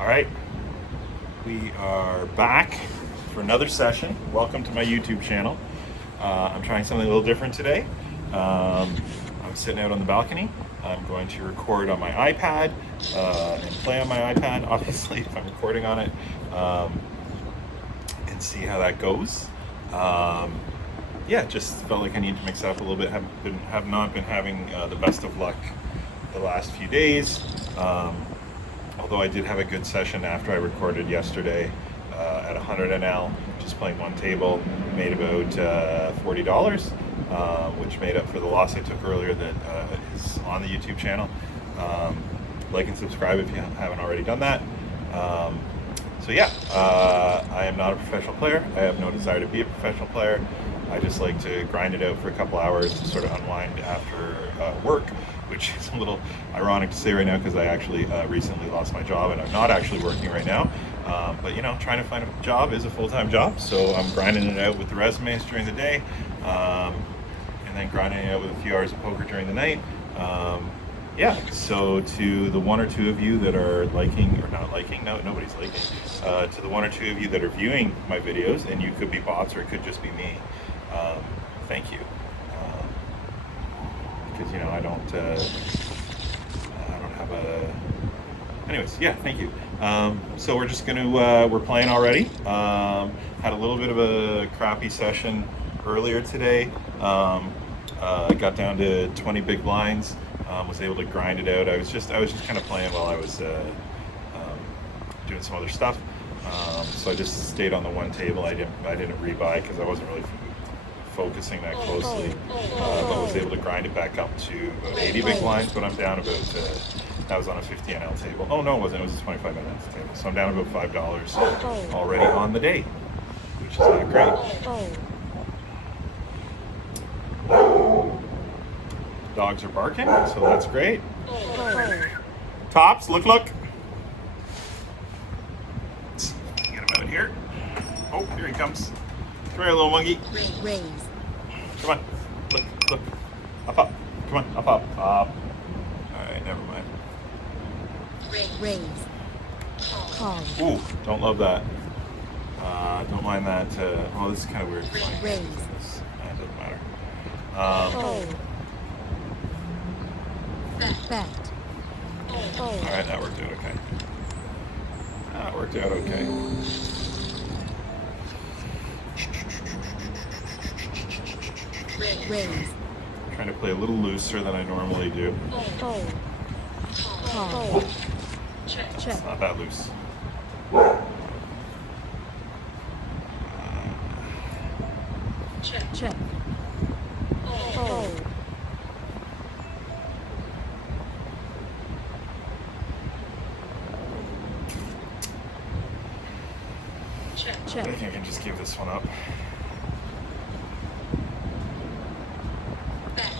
All right, we are back for another session. Welcome to my YouTube channel. I'm trying something a little different today. I'm sitting out on the balcony. I'm going to record on my iPad and play on my iPad, obviously, if I'm recording on it, and see how that goes. Yeah, just felt like I need to mix it up a little bit. Have not been having the best of luck the last few days. Although I did have a good session after I recorded yesterday at 100 NL, just playing one table, made about $40, which made up for the loss I took earlier that is on the YouTube channel. Like and subscribe if you haven't already done that. So yeah, I am not a professional player. I have no desire to be a professional player. I just like to grind it out for a couple hours to sort of unwind after work, which is a little ironic to say right now because I actually recently lost my job and I'm not actually working right now. But you know, trying to find a job is a full-time job, so I'm grinding it out with the resumes during the day, and then grinding it out with a few hours of poker during the night. Yeah, so to the one or two of you that are liking, or not liking, no, nobody's liking, to the one or two of you that are viewing my videos, and you could be bots or it could just be me, thank you. Because, you know, I don't have a, anyways, yeah, thank you. So we're just gonna, we're playing already. Had a little bit of a crappy session earlier today. I got down to 20 big blinds. Was able to grind it out. I was just kind of playing while I was doing some other stuff. So I just stayed on the one table. I didn't rebuy because I wasn't really focusing that closely. But was able to grind it back up to about 80 big blinds. But I'm down about that was on a 50 NL table. Oh no, it wasn't. It was a 25 NL table. So I'm down about $5 already on the day, which is not great. Dogs are barking, so that's great. Tops, look. Get him out here. Oh, here he comes. Come here, little monkey. Raise. Come on. Look. Up. Come on, up. Alright, never mind. Raise. Call. Ooh, don't love that. Don't mind that. Oh, this is kind of weird. Raise. It doesn't matter. Bet. Alright, that worked out okay. Raise. Trying to play a little looser than I normally do. Call. It's not that loose. Check. I think I can just give this one up.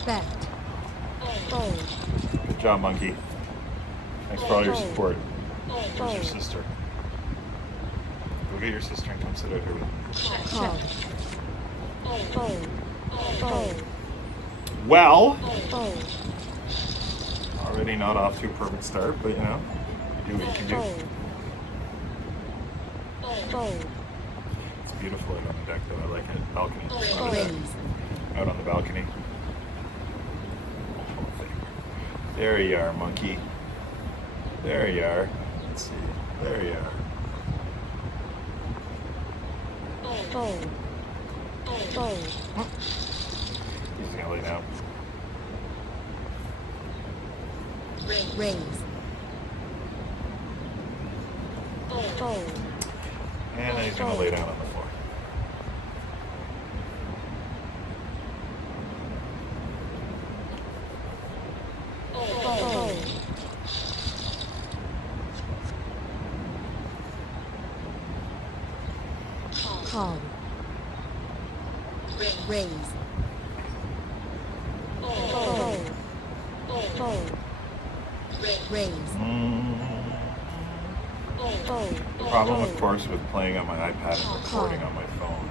Bet. Good job, monkey. Thanks for all your support. Where's your sister? Go get your sister and come sit out here with me. Call. Well, already not off to a perfect start, but you know, you do what you can do. It's beautiful out on the deck though, I like it. Balcony. Not a deck. Out on the balcony. There you are, monkey. There you are. Let's see. There you are. He's gonna lay down. Raise. And then he's gonna lay down on the floor. Call. Raise. Raise. The problem, of course, with playing on my iPad and recording on my phone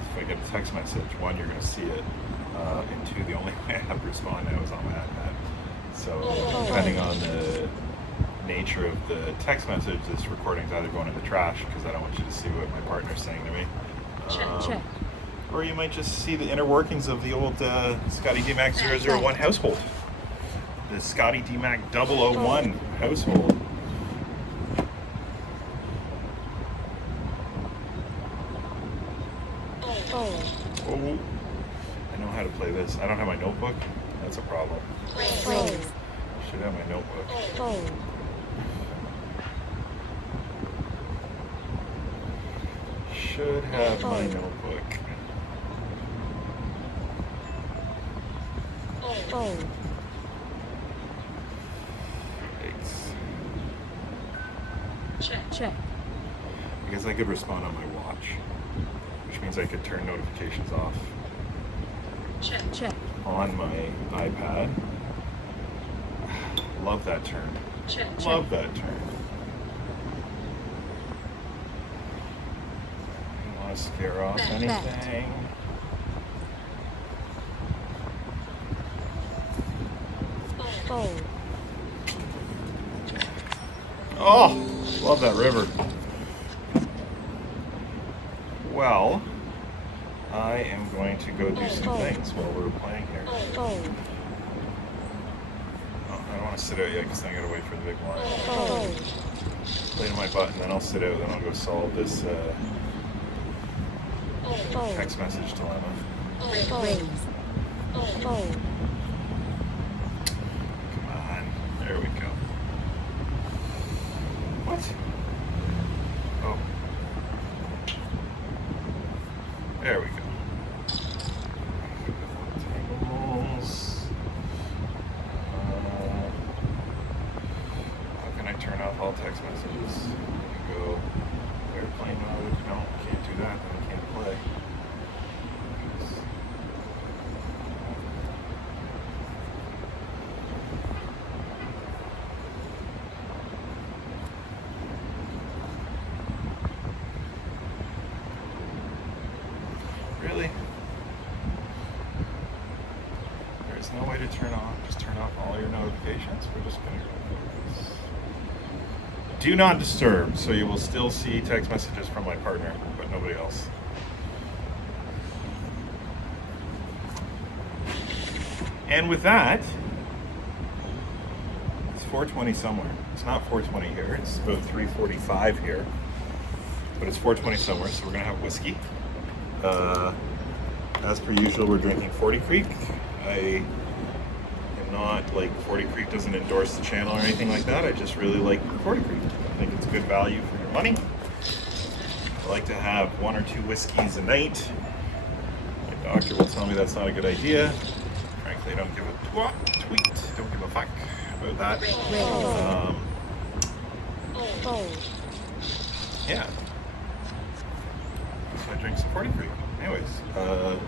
is if I get a text message, one, you're going to see it, and two, the only way I have to respond now is on my iPad. So depending on the nature of the text message, this recording's either going in the trash because I don't want you to see what my partner's saying to me. Check. Or you might just see the inner workings of the old Scotty DMAC 001 household. The Scotty DMAC 001 household. Fold. Oh, I know how to play this. I don't have my notebook. That's a problem. Raise. Should have my notebook. Fold. Should have my notebook. Fold. Thanks. Check. I guess I could respond on my watch, which means I could turn notifications off Check. on my iPad. Love that turn. Love that turn. Don't want to scare off anything. Fold. Oh, love that river. Well, I am going to go do some things while we're playing here. Fold. Oh, I don't want to sit out yet because I gotta wait for the big blind. Fold. Play to my button, then I'll sit out, then I'll go solve this Fold. text message dilemma. Raise. Fold. Come on. There we go. What? Oh. There we go. Tables. How can I turn off all text messages? Go airplane mode. No, can't do that. Then I can't play. Really? There's no way to turn off all your notifications. We're just gonna go with this. Do not disturb, so you will still see text messages from my partner, but nobody else. And with that, it's 4:20 somewhere. It's not 4:20 here. It's about 3:45 here, but it's 4:20 somewhere. So we're gonna have whiskey. As per usual, we're drinking 40 Creek. I am not like 40 Creek doesn't endorse the channel or anything like that. I just really like 40 Creek. I think it's good value for your money. I like to have 1 or 2 whiskeys a night. My doctor will tell me that's not a good idea. Frankly, I don't give a tweet. Don't give a fuck about that. Fold. Yeah. So I drink some 40 Creek. Anyways, to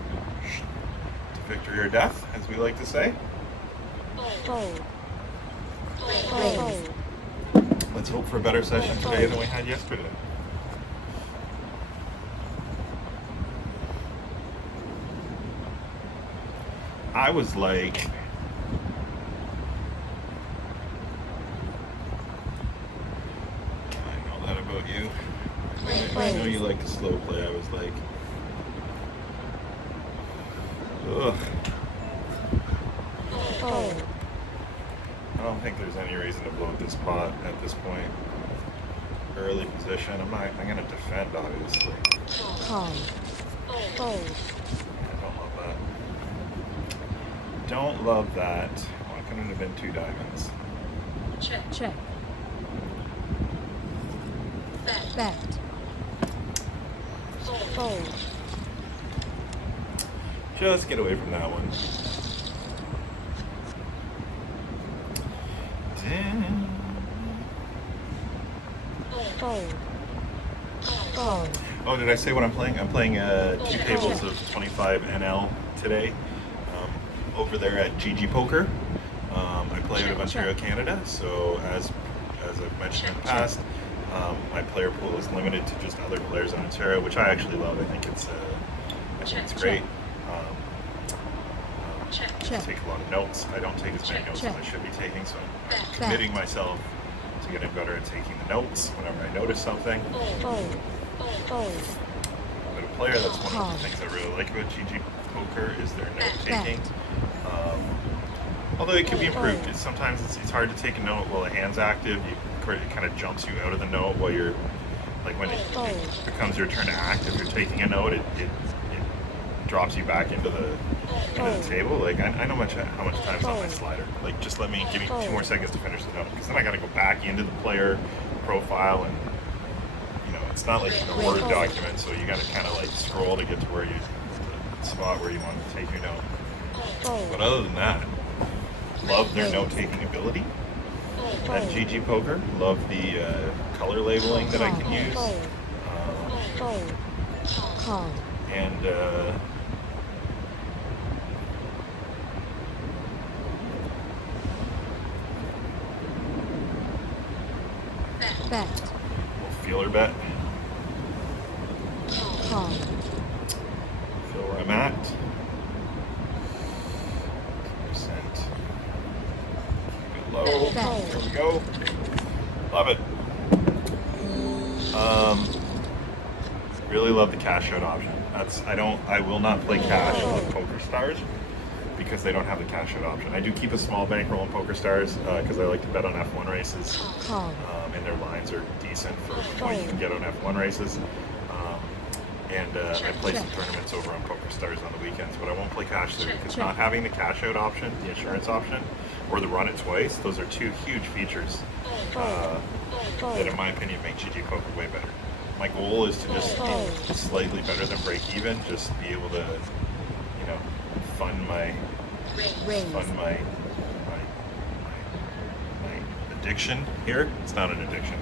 victory or death, as we like to say. Fold. Fold. Let's hope for a better session today than we had yesterday. I was like, I know that about you. I know you like to slow play. I was like, ugh. Fold. I don't think there's any reason to bloat this pot at this point. Early position. I'm gonna defend, obviously. Call. Fold. I don't love that. Don't love that. Why couldn't it have been 2 diamonds? Check. Bet. Fold. Just get away from that one. Fold. Fold. Oh, did I say what I'm playing? I'm playing 2 tables of 25 NL today over there at GG Poker. I play out of Ontario, Canada. So as I've mentioned in the past, my player pool is limited to just other players in Ontario, which I actually love. I think it's great. I take a lot of notes. I don't take as many notes as I should be taking, so I'm committing myself to getting better at taking the notes whenever I notice something. Fold. Fold. But a player, that's one of the things I really like about GG Poker is their note taking. Although it can be improved. Sometimes it's hard to take a note while the hand's active. It kind of jumps you out of the note while you're, like when it becomes your turn to act, if you're taking a note, it drops you back into the table. Like I know how much time's on my slider. Like just give me 2 more seconds to finish the note, because then I got to go back into the player profile, and it's not like a Word document, so you got to kind of like scroll to get to where the spot where you want to take your note. But other than that, love their note taking ability at GG Poker. Love the color labeling that I can use. And Bet. feeler bet. Call. Feel where I'm at. 2%. Keep it low. There we go. Love it. Really love the cash out option. I will not play cash on Poker Stars because they don't have the cash out option. I do keep a small bankroll on Poker Stars because I like to bet on F1 races. And their lines are decent for what you can get on F1 races. I play some tournaments over on Poker Stars on the weekends, but I won't play cash there because not having the cash out option, the insurance option, or the run it twice, those are 2 huge features that, in my opinion, make GG Poker way better. My goal is to just be slightly better than break even, just be able to, fund my addiction here. It's not an addiction.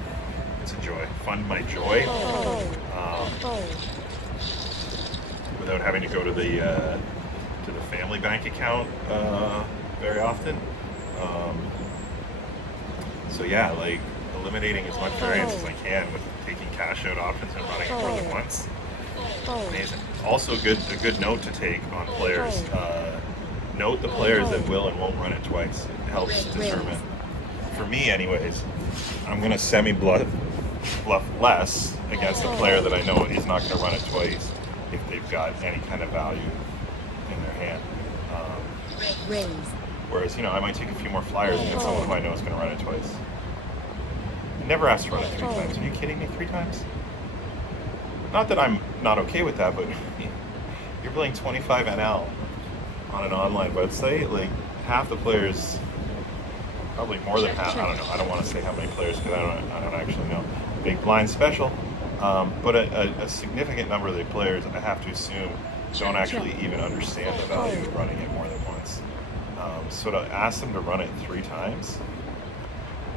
It's a joy. Fund my joy without having to go to the family bank account very often. So yeah, like eliminating as much variance as I can with taking cash out options and running it more than once. Amazing. Also, a good note to take on players. Note the players that will and won't run it twice. It helps determine. For me, anyways, I'm going to semi-bluff less against a player that I know is not going to run it twice if they've got any kind of value in their hand. Whereas, I might take a few more flyers against someone who I know is going to run it twice. I never asked to run it 3 times. Are you kidding me? 3 times? Not that I'm not okay with that, but you're playing 25 NL on an online website. Like, half the players, probably more than half, I don't know. I don't want to say how many players because I don't actually know. Big blind special. But a significant number of the players, I have to assume, don't actually even understand the value of running it more than once. So to ask them to run it 3 times,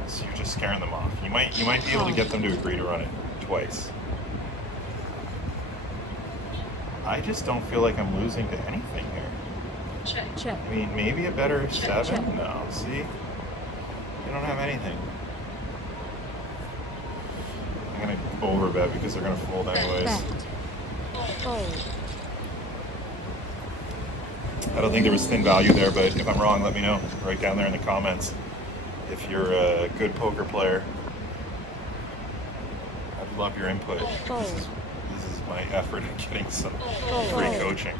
so you're just scaring them off. You might be able to get them to agree to run it twice. I just don't feel like I'm losing to anything here. Check. I mean, maybe a better 7? No, see? You don't have anything. I'm going to overbet because they're going to fold anyways. I don't think there was thin value there, but if I'm wrong, let me know. Right down there in the comments. If you're a good poker player, I'd love your input. This is my effort at getting some free coaching.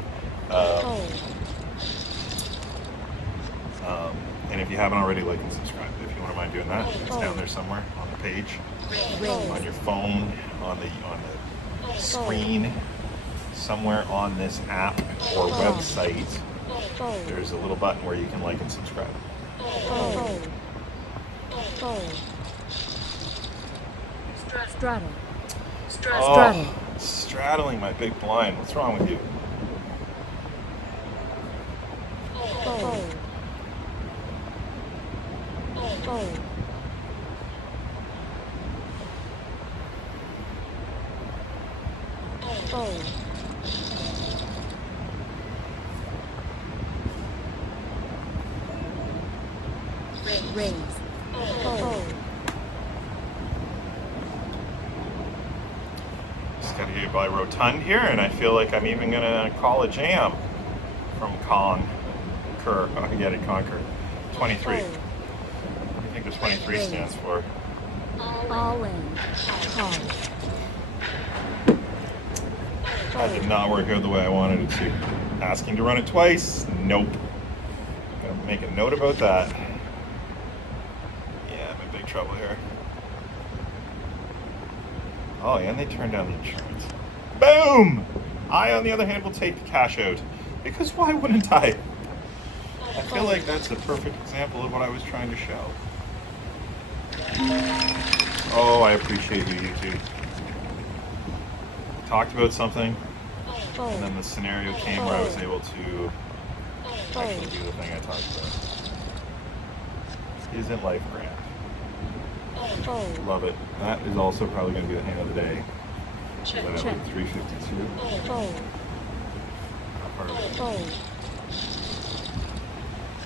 And if you haven't already, like and subscribe. If you wouldn't mind doing that, it's down there somewhere on the page, on your phone, on the screen, somewhere on this app or website. There's a little button where you can like and subscribe. Straddle. Oh, straddling my big blind. What's wrong with you? Raise. Just got to get by Rotund here, and I feel like I'm even going to call a jam from Conquer. I get it, Conquer. 23. What do you think the 23 stands for? All in. Call. That did not work out the way I wanted it to. Asking to run it twice? Nope. Gotta make a note about that. Yeah, I'm in big trouble here. Oh, yeah, and they turned down the insurance. Boom! I, on the other hand, will take the cash out. Because why wouldn't I? I feel like that's a perfect example of what I was trying to show. Oh, I appreciate you, YouTube. Talked about something, and then the scenario came where I was able to actually do the thing I talked about. Isn't life grand? Fold. Love it. That is also probably going to be the hand of the day. Check. That Check. 352. Fold. Not part of it. Fold.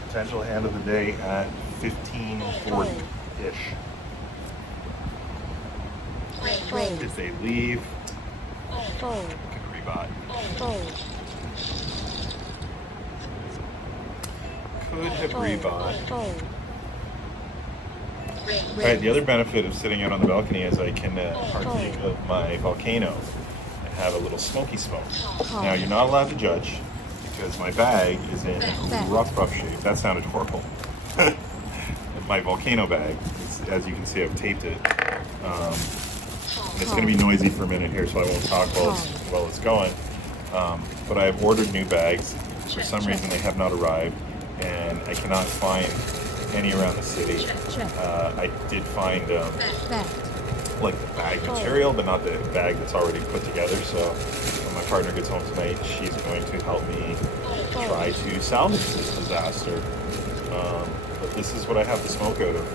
Potential hand of the day at 1540-ish. Raise. If they leave, Fold. can rebuy. Fold. Could have rebought. Fold. Right, the other benefit of sitting out on the balcony is I can partake of my volcano and have a little smoky smoke. Now, you're not allowed to judge because my bag is in rough shape. That sounded horrible. My volcano bag, as you can see, I've taped it. It's going to be noisy for a minute here, so I won't talk while it's going. But I have ordered new bags. For some reason, they have not arrived, and I cannot find any around the city. I did find like the bag material, but not the bag that's already put together. So when my partner gets home tonight, she's going to help me try to salvage this disaster. But this is what I have the smoke out of.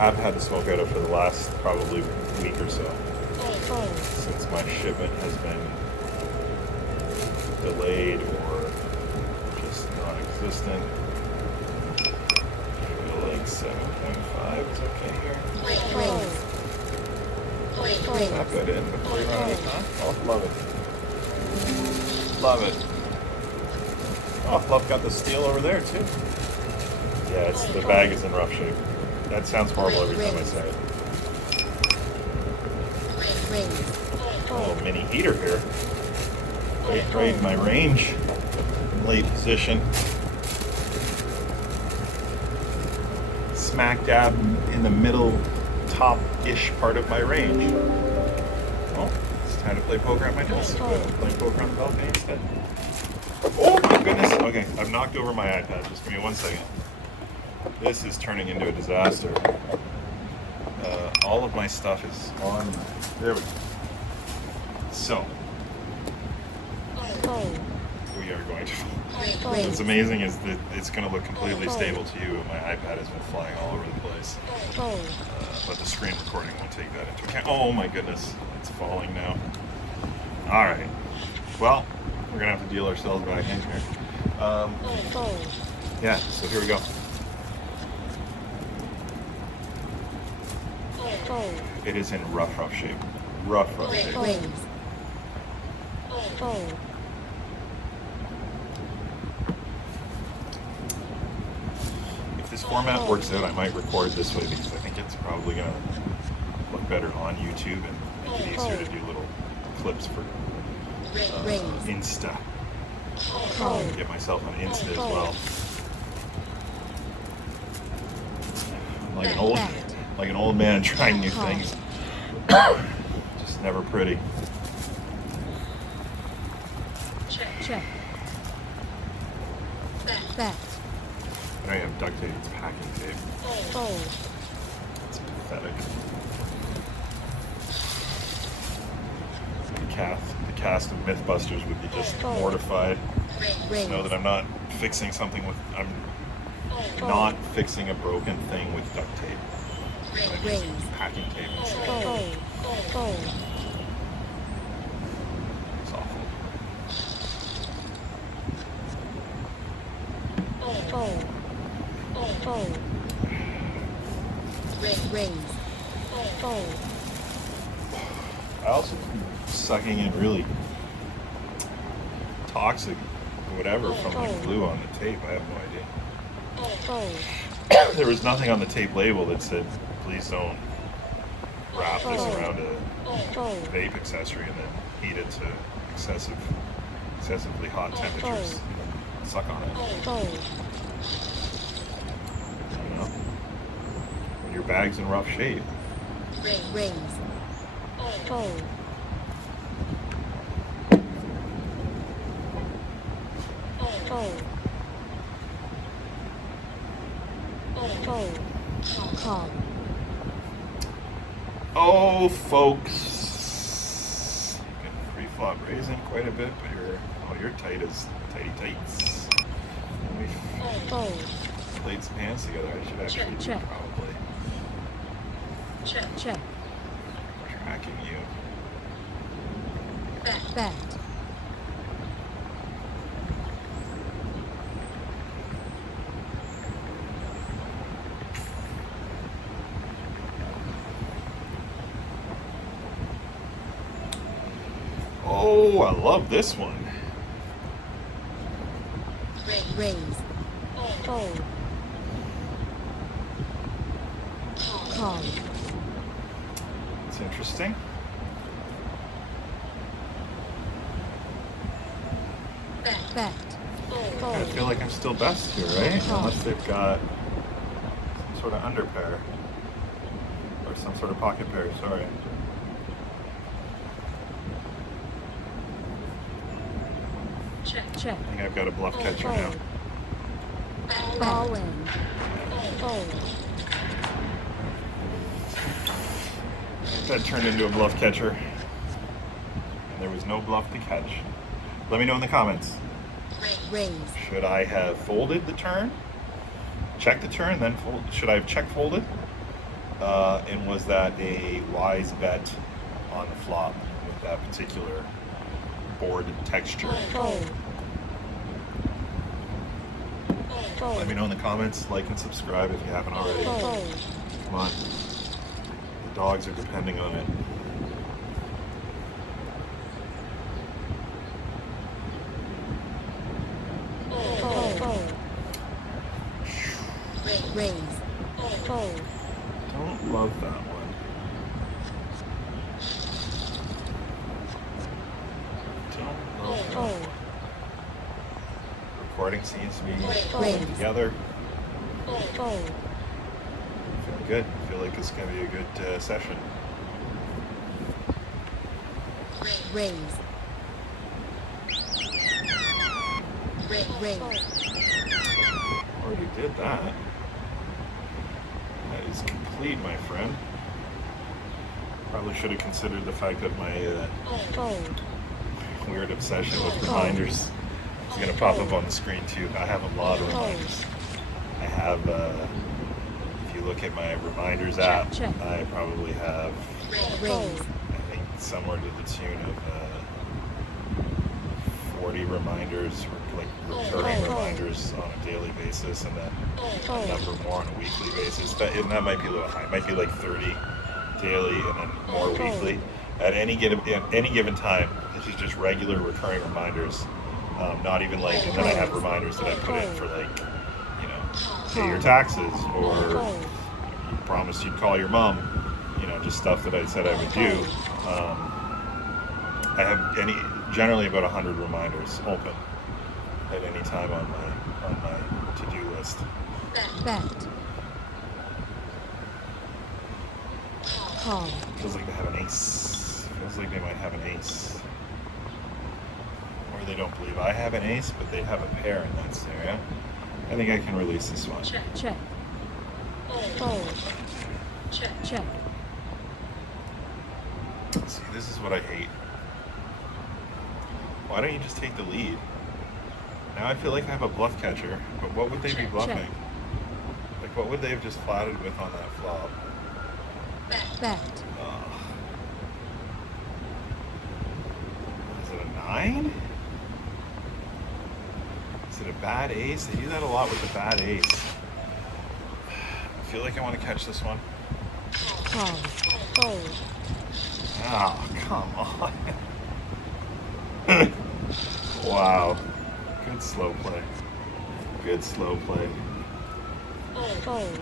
I've had the smoke out of for the last probably week or so, since my shipment has been delayed or just non-existent. Like 7.5 is okay here. Not good in before you run out of time. Oh, love it. Love it. Oh, love got the steel over there too. Yeah, the bag is in rough shape. That sounds horrible every time I say it. Oh, mini heater here. Right in my range. Late position. Smack dab in the middle top-ish part of my range. Well, it's time to play poker at my desk. Play poker on the balcony instead. Oh my goodness. Okay, I've knocked over my iPad. Just give me 1 second. This is turning into a disaster. All of my stuff is on. There we go. So, we are going to. What's amazing is that it's going to look completely stable to you, and my iPad has been flying all over the place. But the screen recording won't take that into account. Oh my goodness, it's falling now. All right. Well, we're going to have to deal ourselves back in here. Yeah, so here we go. It is in rough shape. Rough shape. If this format works out, I might record this way because I think it's probably going to look better on YouTube and make it easier to do little clips for Insta. Get myself on Insta as well. Like an old man trying new things. Just never pretty. Check. Back. I have duct tape. It's packing tape. Fold. It's pathetic. The cast of Mythbusters would be just mortified. Just know that I'm not fixing something with. I'm not fixing a broken thing with duct tape. I'm using packing tape instead. Fold. It's awful. Fold. Raise. Fold. I also keep sucking in really toxic whatever from the glue on the tape. I have no idea. Fold. There was nothing on the tape label that said, please don't wrap this Fold. around a Fold. vape accessory and then heat it to excessively hot temperatures. Suck on it. Fold. You know, when your bag's in rough shape. Raise. Fold. Fold. Fold. Call. Oh, folks, getting free flop raising quite a bit, but you're tight as tighty tights. Let me Fold. played some hands together. I should actually Check. probably Check. tracking you. Bet. Oh, I love this one. Raise. Fold. Call. It's interesting. Bet. I Fold. feel like I'm still best here, right? Call. Unless they've got some sort of under pair or some sort of pocket pair. Sorry. Check. I think I've got a bluff catcher now. Fold. All in. Fold. That turned into a bluff catcher. And there was no bluff to catch. Let me know in the comments. Raise. Should I have folded the turn? Check the turn, then fold? Should I have check folded? And was that a wise bet on the flop with that particular board texture? Fold. Fold. Let me know in the comments. Like and subscribe if you haven't already. Fold. Come on. The dogs are depending on it. Fold. Raise. Fold. Don't love that one. Don't love that Fold. one. Recording seems to be Fold. pulling together. Fold. Feeling good. Feel like it's going to be a good session. Raise. Raise. Already did that. That is complete, my friend. Probably should have considered the fact that my Fold. weird obsession with reminders is going to pop up on the screen too. I have a lot of reminders. I have, if you look at my reminders app, Check. I probably have, Raise. I think, somewhere to the tune of 40 reminders, like recurring Fold. reminders on a daily basis, and then a Fold. number more on a weekly basis. And that might be a little high. It might be like 30 daily and then more Fold. weekly. At any given time, this is just regular recurring reminders. Not even like, and then I have reminders that I put in for like, you know, pay your taxes, or Fold. you promised you'd call your mom, you know, just stuff that I said I would do. I have generally about 100 reminders open at any time on my to-do list. Bet. Call. Feels like they have an ace. Feels like they might have an ace. Or they don't believe I have an ace, but they have a pair in that scenario. I think I can release this one. Check. Fold. Check. See, this is what I hate. Why don't you just take the lead? Now I feel like I have a bluff catcher, but what would they be Check. bluffing? Like, what would they have just flatted with on that flop? Bet. Ugh. Is it a 9? Is it a bad ace? They do that a lot with the bad ace. I feel like I want to catch this one. Call. Fold. Oh, come on. Wow. Good slow play. Good slow play. Fold.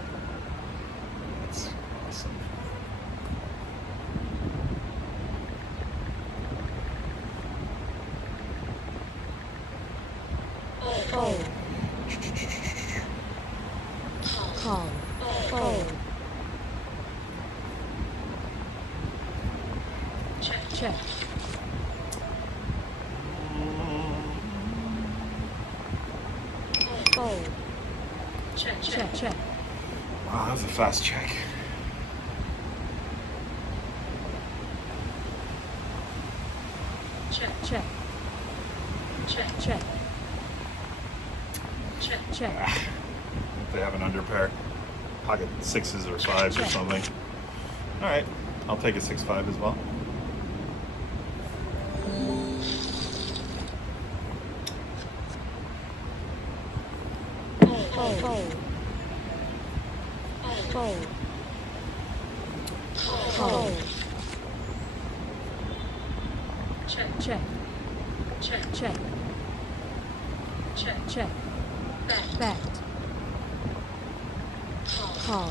That's awesome. fold, call, fold, check, fold, check, Wow, that was a fast check. check, check, If they have an under pair, pocket sixes or fives or Check. something. All right, I'll take a 6-5 as well. fold, fold, fold, check, bet, call,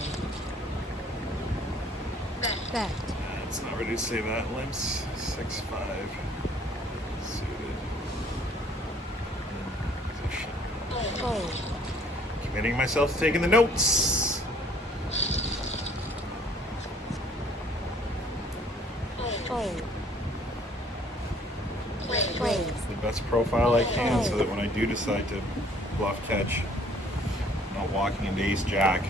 bet, It's not ready to say that. Limps 6-5 suited. Position. fold, Committing myself to taking the notes. fold, The best profile I can so that when I do decide to bluff catch, I'm not walking into ace jack.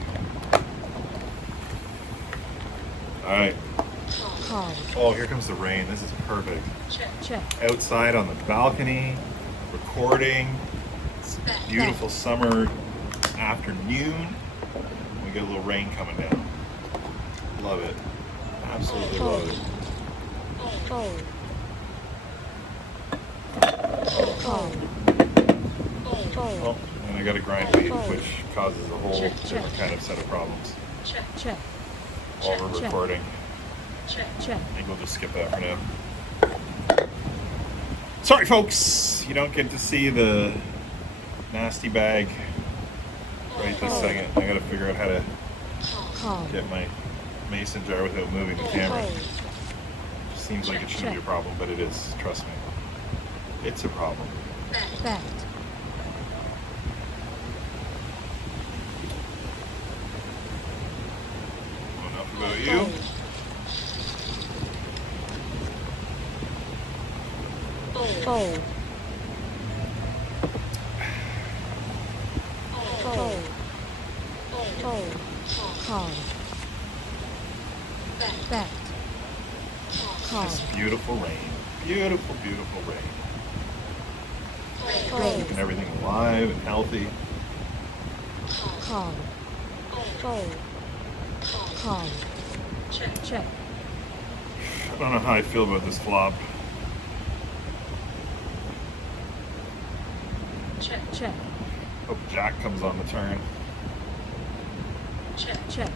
All right. call, Oh, here comes the rain. This is perfect. check, Outside on the balcony, recording. It's a beautiful summer afternoon. We get a little rain coming down. Love it. Absolutely love it. fold, call, Oh, fold, and I got a grind lead, which causes a whole Check, different check. kind of set of problems. check, While we're check. recording. check, I think we'll just skip that for now. Sorry, folks. You don't get to see the nasty bag right this second. I gotta figure out how to call, get my mason jar without moving the camera. fold, Seems like it shouldn't be a problem, but it is. Trust me. It's a problem. bet, Enough about you. fold, fold, fold, call, bet, call, This beautiful rain. Beautiful, beautiful rain. fold, Keeping everything alive and healthy. call, fold, call, check, I don't know how I feel about this flop. check, Hope Jack comes on the turn. check, check,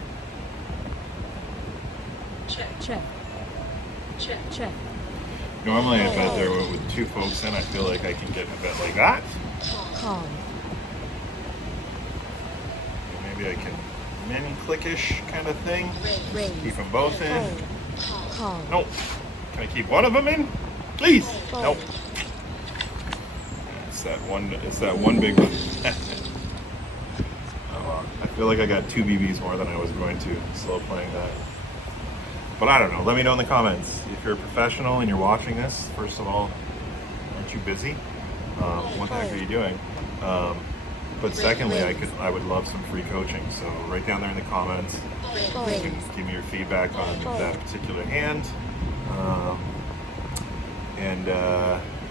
Normally I bet there with two folks in, I feel like I can get a bet like that. call, Maybe I can mini clickish kind of thing. raise, Keep them both in. fold, call, Nope. Can I keep one of them in? Please. fold, Nope. It's that one big one. Oh, well. I feel like I got 2 BBs more than I was going to. Slow playing that. But I don't know. Let me know in the comments. If you're a professional and you're watching this, first of all, aren't you busy? What the heck are you doing? But secondly, I would love some free coaching. So right down there in the comments, you can give me your feedback on that particular hand.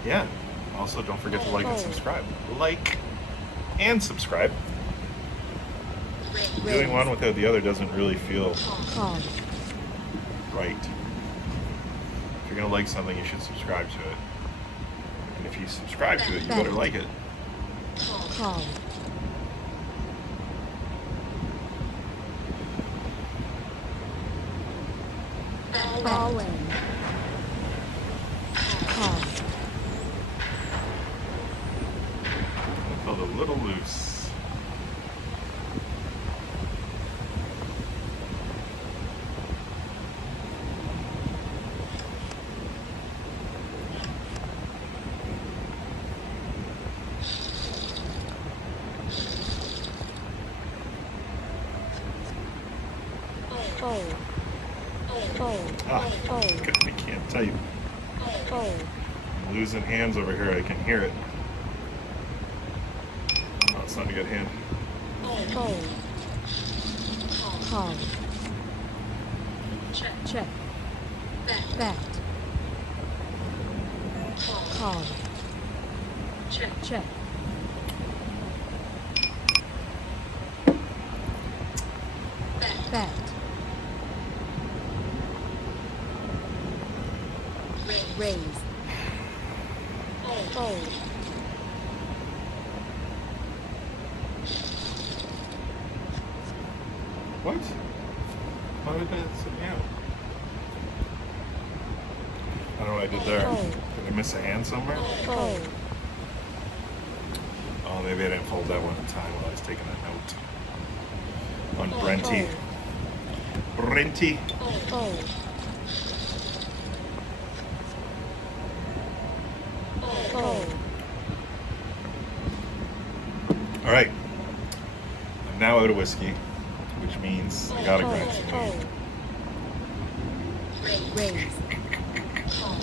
Yeah. Also, don't forget to like and subscribe. Like and subscribe. Doing one without the other doesn't really feel call, right. If you're gonna like something, you should subscribe to it. And if you subscribe to it, you better like it. call, all in, call, I felt a little loose. Fold. Ah, Fold. I can't tell you. Fold. I'm losing hands over here. I can hear it. Oh, it's not a good hand. Fold. Call. Check. Bet. Call. Check. Bet. Raise. Fold. What? Why did that sit me out? I don't know what I did there. Fold. Did I miss a hand somewhere? Fold. Oh, maybe I didn't fold that one in time while I was taking a note on Brenty. Brenty. Fold. Fold. All right. I'm now out of whiskey, which means I gotta grind some Fold. meat. Raise.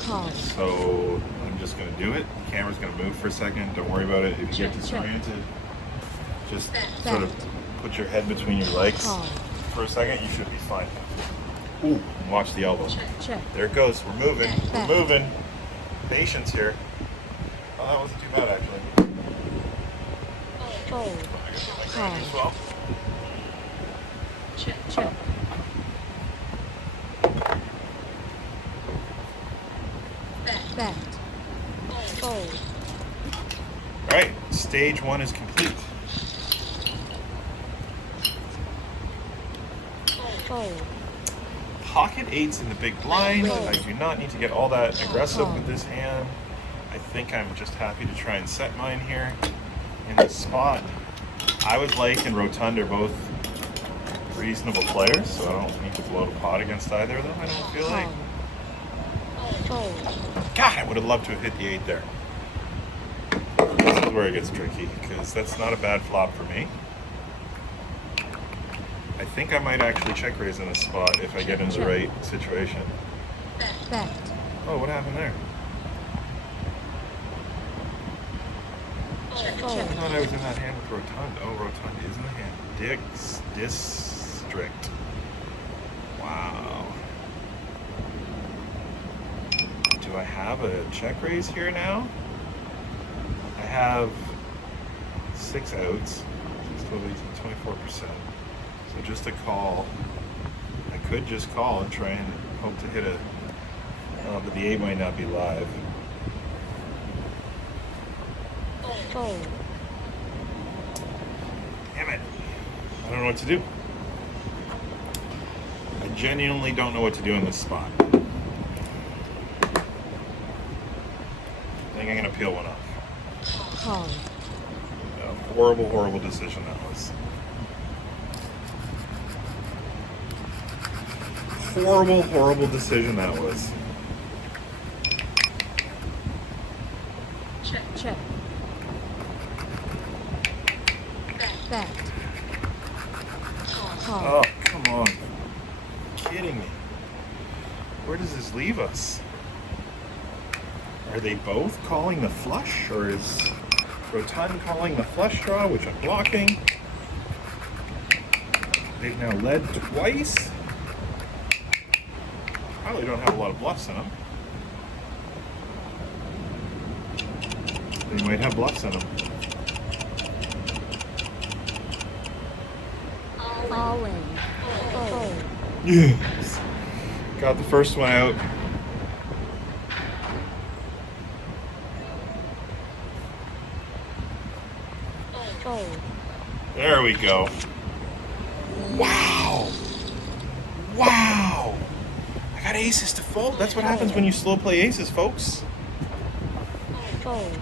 Call. So I'm just gonna do it. The camera's gonna move for a second. Don't worry about it. If you get disoriented, just sort of put your head between your legs Call. for a second. You should be fine. Ooh, and watch the elbow. Check. There it goes. We're moving. We're Back. moving. Patience here. Oh, that wasn't too bad actually. Fold. I guess I like Call. grinding as well. Check. Bet. Fold. All right, stage one is complete. Fold. Pocket eights in the big blind. I do not need to get all that aggressive with this hand. I think I'm just happy to try and set mine here in this spot. I would like and Rotund are both reasonable players, so I don't need to blow the pot against either of them, I don't feel like. Fold. God, I would have loved to have hit the 8 there. This is where it gets tricky, because that's not a bad flop for me. I think I might actually check raise in this spot if I get into the right situation. Bet. Oh, what happened there? I Fold. thought I was in that hand with Rotund. Oh, Rotund is in the hand. District. Wow. Do I have a check raise here now? I have 6 outs. 6, 12, 18, 24%. So just a call. I could just call and try and hope to hit a... but the 8 might not be live. Fold. Damn it. I don't know what to do. I genuinely don't know what to do in this spot. I think I'm going to peel one off. Call. A horrible decision that was. Horrible decision that was. Check. Bet. Call. Oh, come on. Kidding me. Where does this leave us? Are they both calling the flush, or is Rotund calling the flush draw, which I'm blocking? They've now led twice. Probably don't have a lot of bluffs in them. They might have bluffs in them. All in. Fold. Yes. Got the first one out. Fold. There we go. Wow. I got aces to fold. That's what happens when you slow play aces, folks. Fold.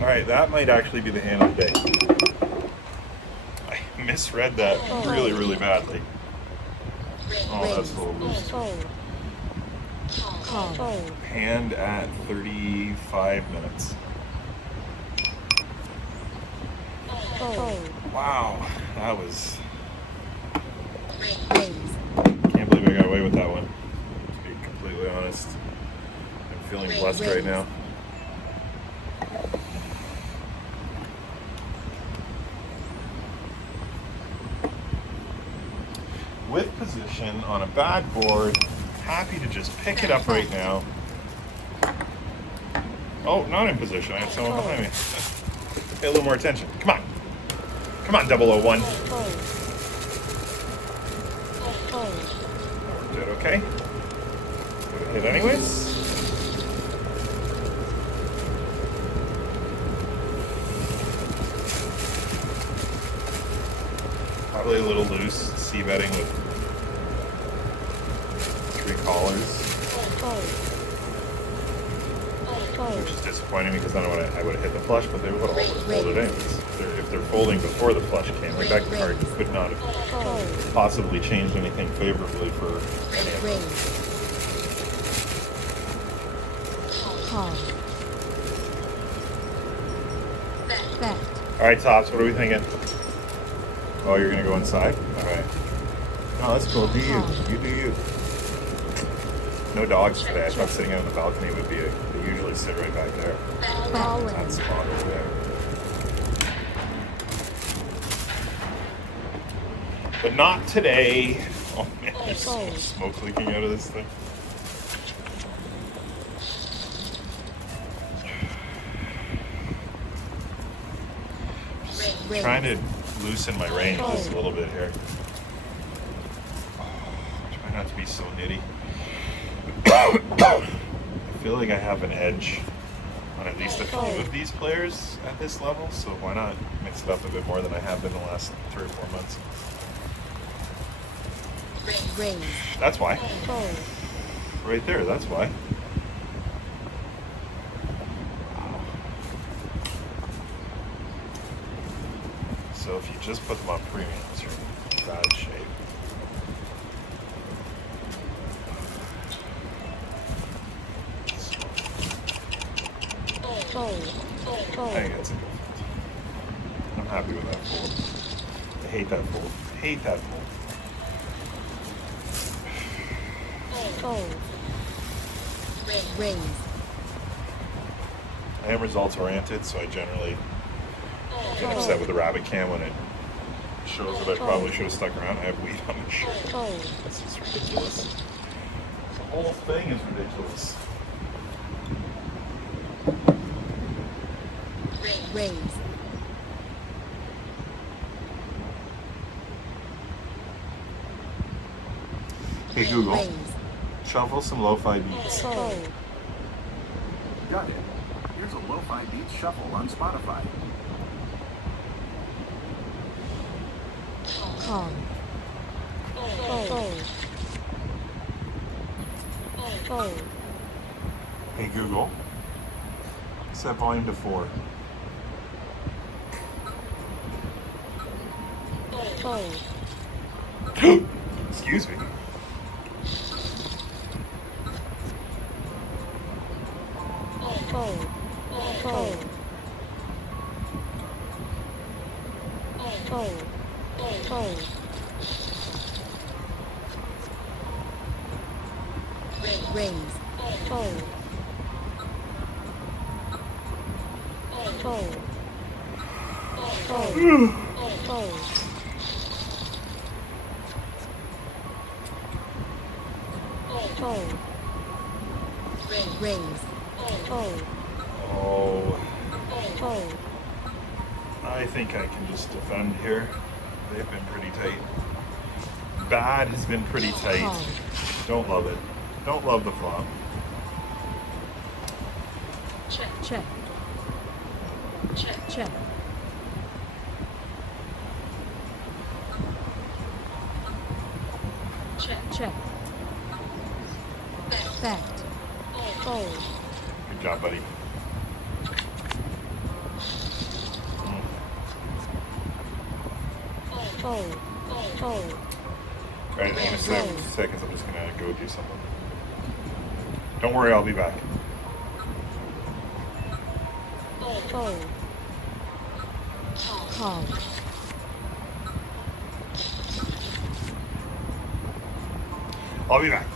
All right, that might actually be the hand of the day. I misread that really badly. Oh, that's a little loose. Fold. Call. Fold. Hand at 35 minutes. Fold. Wow, that was Raise. blessed right now. With position on a bad board, happy to just pick it up right now. Oh, not in position. I have someone behind me. Pay a little more attention. Come on. Come on, 001. Fold. Fold. Did okay? Would it hit anyways? Probably a little loose, c-betting with 3 callers. Fold. Which is disappointing because then I would have hit the flush, but they would have folded anyways. If they're folding before the flush came, like that card could not have Fold. possibly changed anything favorably for any of them. Raise. Call. Bet. All right, Tops, what are we thinking? Oh, you're gonna go inside? All right. Oh, that's cool. Do you? You do you. No dogs today. I thought sitting out on the balcony would be they usually sit right back there. Calling. That spot over there. But not today. Oh man, there's so much smoke leaking out of this thing. Raise. Trying to loosen my range just a little bit here. Try not to be so nitty. I feel like I have an edge on at least a few of these players at this level, so why not mix it up a bit more than I have been the last 3 or 4 months. Raise. That's why. Fold. Right there, that's why. So if you just put them on premiums, you're in bad shape. Fold. I Fold. think that's a good fold. I'm happy with that fold. I hate that fold. Hate that fold. Fold. Raise. I am results oriented, so I generally get upset with the rabbit cam when it shows that I probably should have stuck around. I have weed on my shirt. Fold. This is ridiculous. The whole thing is ridiculous. Raise. Hey Google, Raise. shuffle some lo-fi beats. Fold. Got it. Here's a lo-fi beats shuffle on Spotify. Call. Fold. Fold. Hey Google, set volume to 4. Fold. Excuse me. Fold. Fold. Fold. Fold. Raise. Fold. Fold. Fold. Fold. Fold. Raise. Fold. Oh, Fold. I think I can just defend here. They've been pretty tight. Bad has been pretty tight. Don't love it. Don't love the flop. Check. Check. Check. Check. Fact. Fold. Good job, buddy. Fold. Fold. All right, I think in a seconds I'm just gonna go do something. Don't worry, I'll be back. Fold. Call. I'll be back.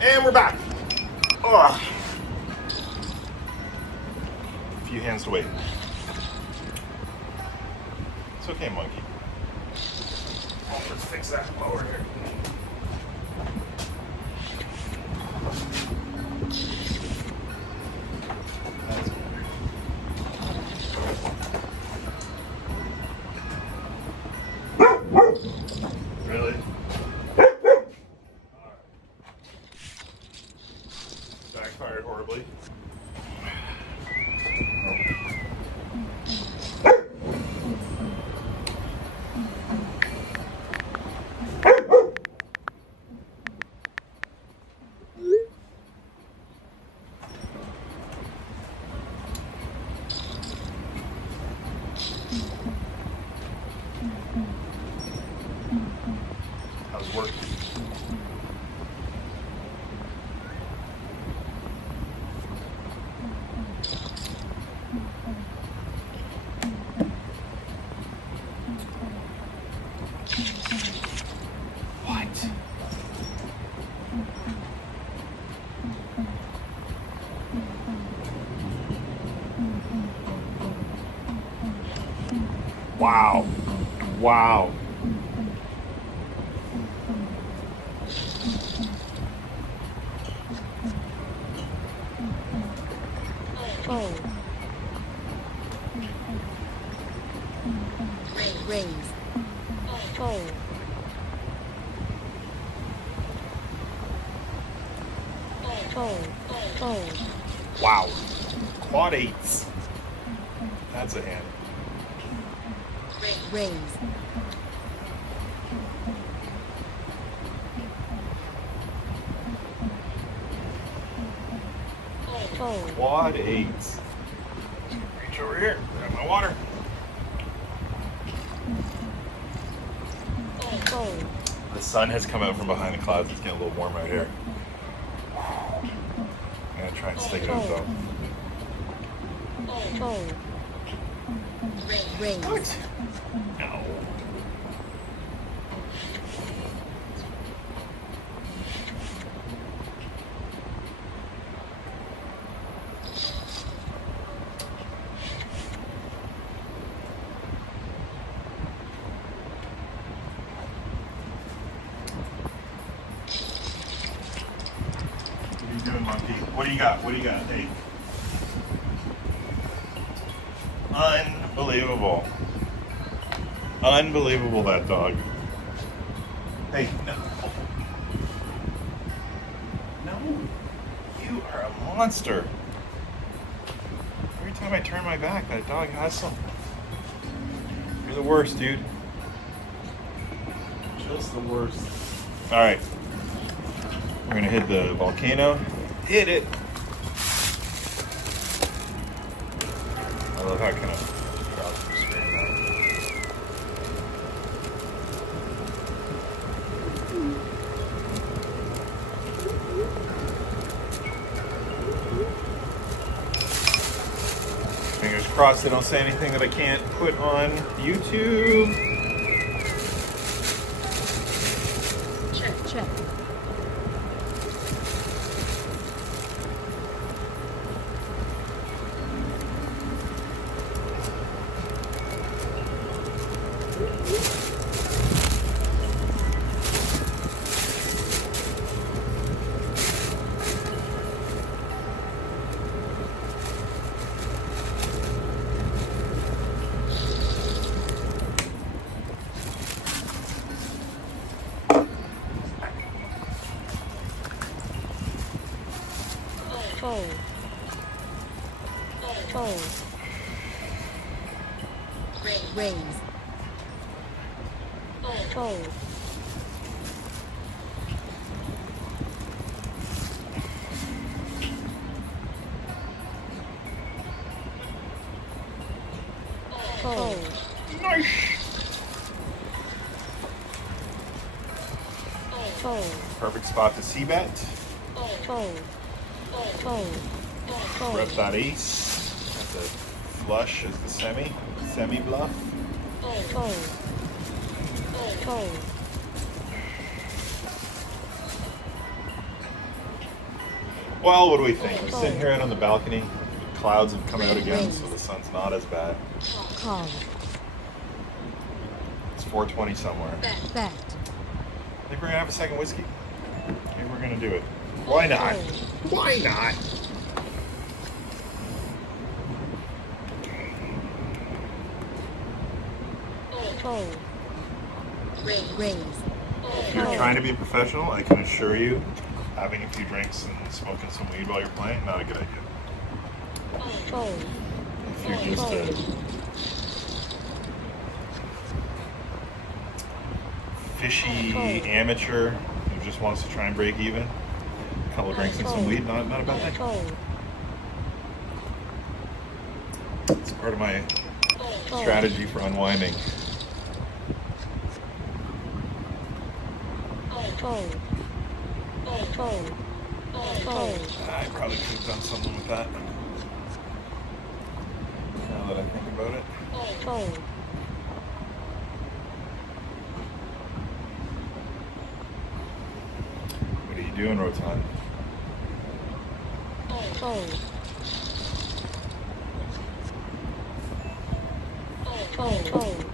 And we're back. Oh. A few hands to wait. It's okay, monkey. Oh, let's fix that lower here. That's better. Really? Backfired horribly. How's work? What? Wow. Wow. Fold. Raise. Fold. Fold. Fold. Wow. Quad eights. That's a hand. Raise. Fold. Quad eights. Reach over here. Grab my water. Fold. The sun has come out from behind the clouds. It's getting a little warm out here. I'm gonna try and stick it out though. Fold. Raise. No. What are you doing, monkey? What do you got? What do you got? Hey. Unbelievable. Unbelievable, that dog. Hey, no. No. You are a monster. Every time I turn my back, that dog has some. You're the worst, dude. Just the worst. All right. We're going to hit the volcano. Hit it. I love how it kind of drops the screen now. Fingers crossed they don't say anything that I can't put on YouTube. Check. Fold. Fold. Raise. Fold. Fold. Nice. Fold. Perfect spot to c-bet. Fold. Fold. Fold. Rep that ace. Got the flush as the semi bluff. Fold. Fold. Well, what do we think? We're sitting here out on the balcony. Clouds have come out again, so the sun's not as bad. Call. It's 4:20 somewhere. Bet. I think we're gonna have a second whiskey. I think we're gonna do it. Why not? Why not? Fold. Raise. If you're trying to be a professional, I can assure you, having a few drinks and smoking some weed while you're playing, not a good idea. Fold. If you're just a fishy amateur who just wants to try and break even, a couple of drinks and some weed, not a bad thing. Fold. It's part of my strategy for unwinding. Fold. Fold. Fold. I probably could have done something with that. Now that I think about it. Fold. What are you doing, Rotan? Fold. Fold. Fold.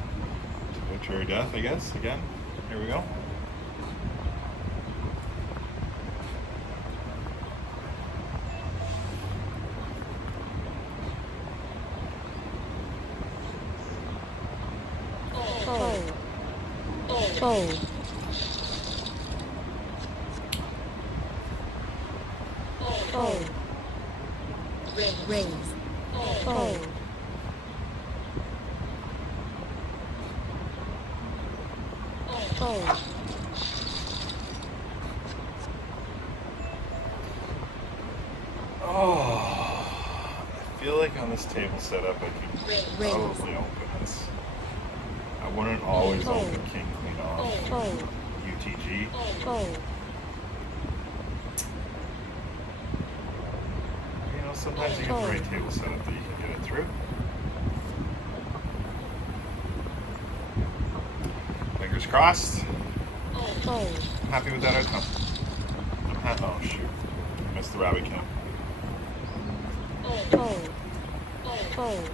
Arbitrary death, I guess, again. Here we go. Fold. Fold. Fold. Raise. Fold. Fold. Oh, I feel like on this table setup I could probably open this. I wouldn't always open king, queen off, Fold. UTG. Fold. You know, sometimes you get the right table setup that you can get it through. Fingers crossed. Fold. I'm happy with that outcome. Oh shoot, I missed the rabbit camp. Fold. Fold.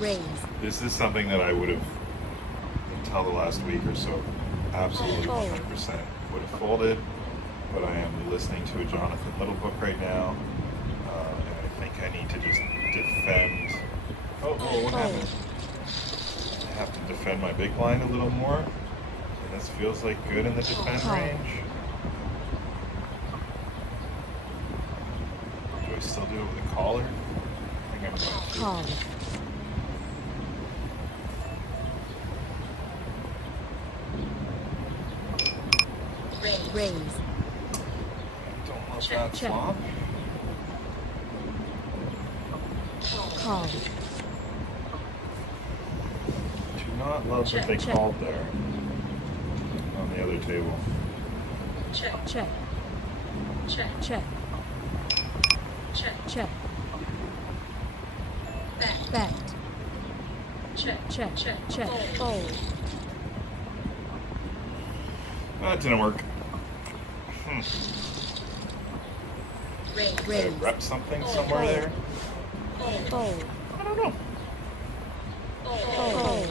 Raise. This is something that I would have, until the last week or so, absolutely 100% would have folded. But I am listening to a Jonathan Little book right now, and I think I need to just defend. Oh, what happened? I have to defend my big blind a little more. And this feels like good in the defense range. Do I still do it with a collar? I think I'm going to. Call. Raise. Don't love that check. flop. Call. Do not love that they Check. called there on the other table. Check. Check. Check. Check. Check. Check. Bet. Check. Check. Check. Check. Fold. That didn't work. Did I Raise. rep something somewhere there? Fold. I don't know. Fold.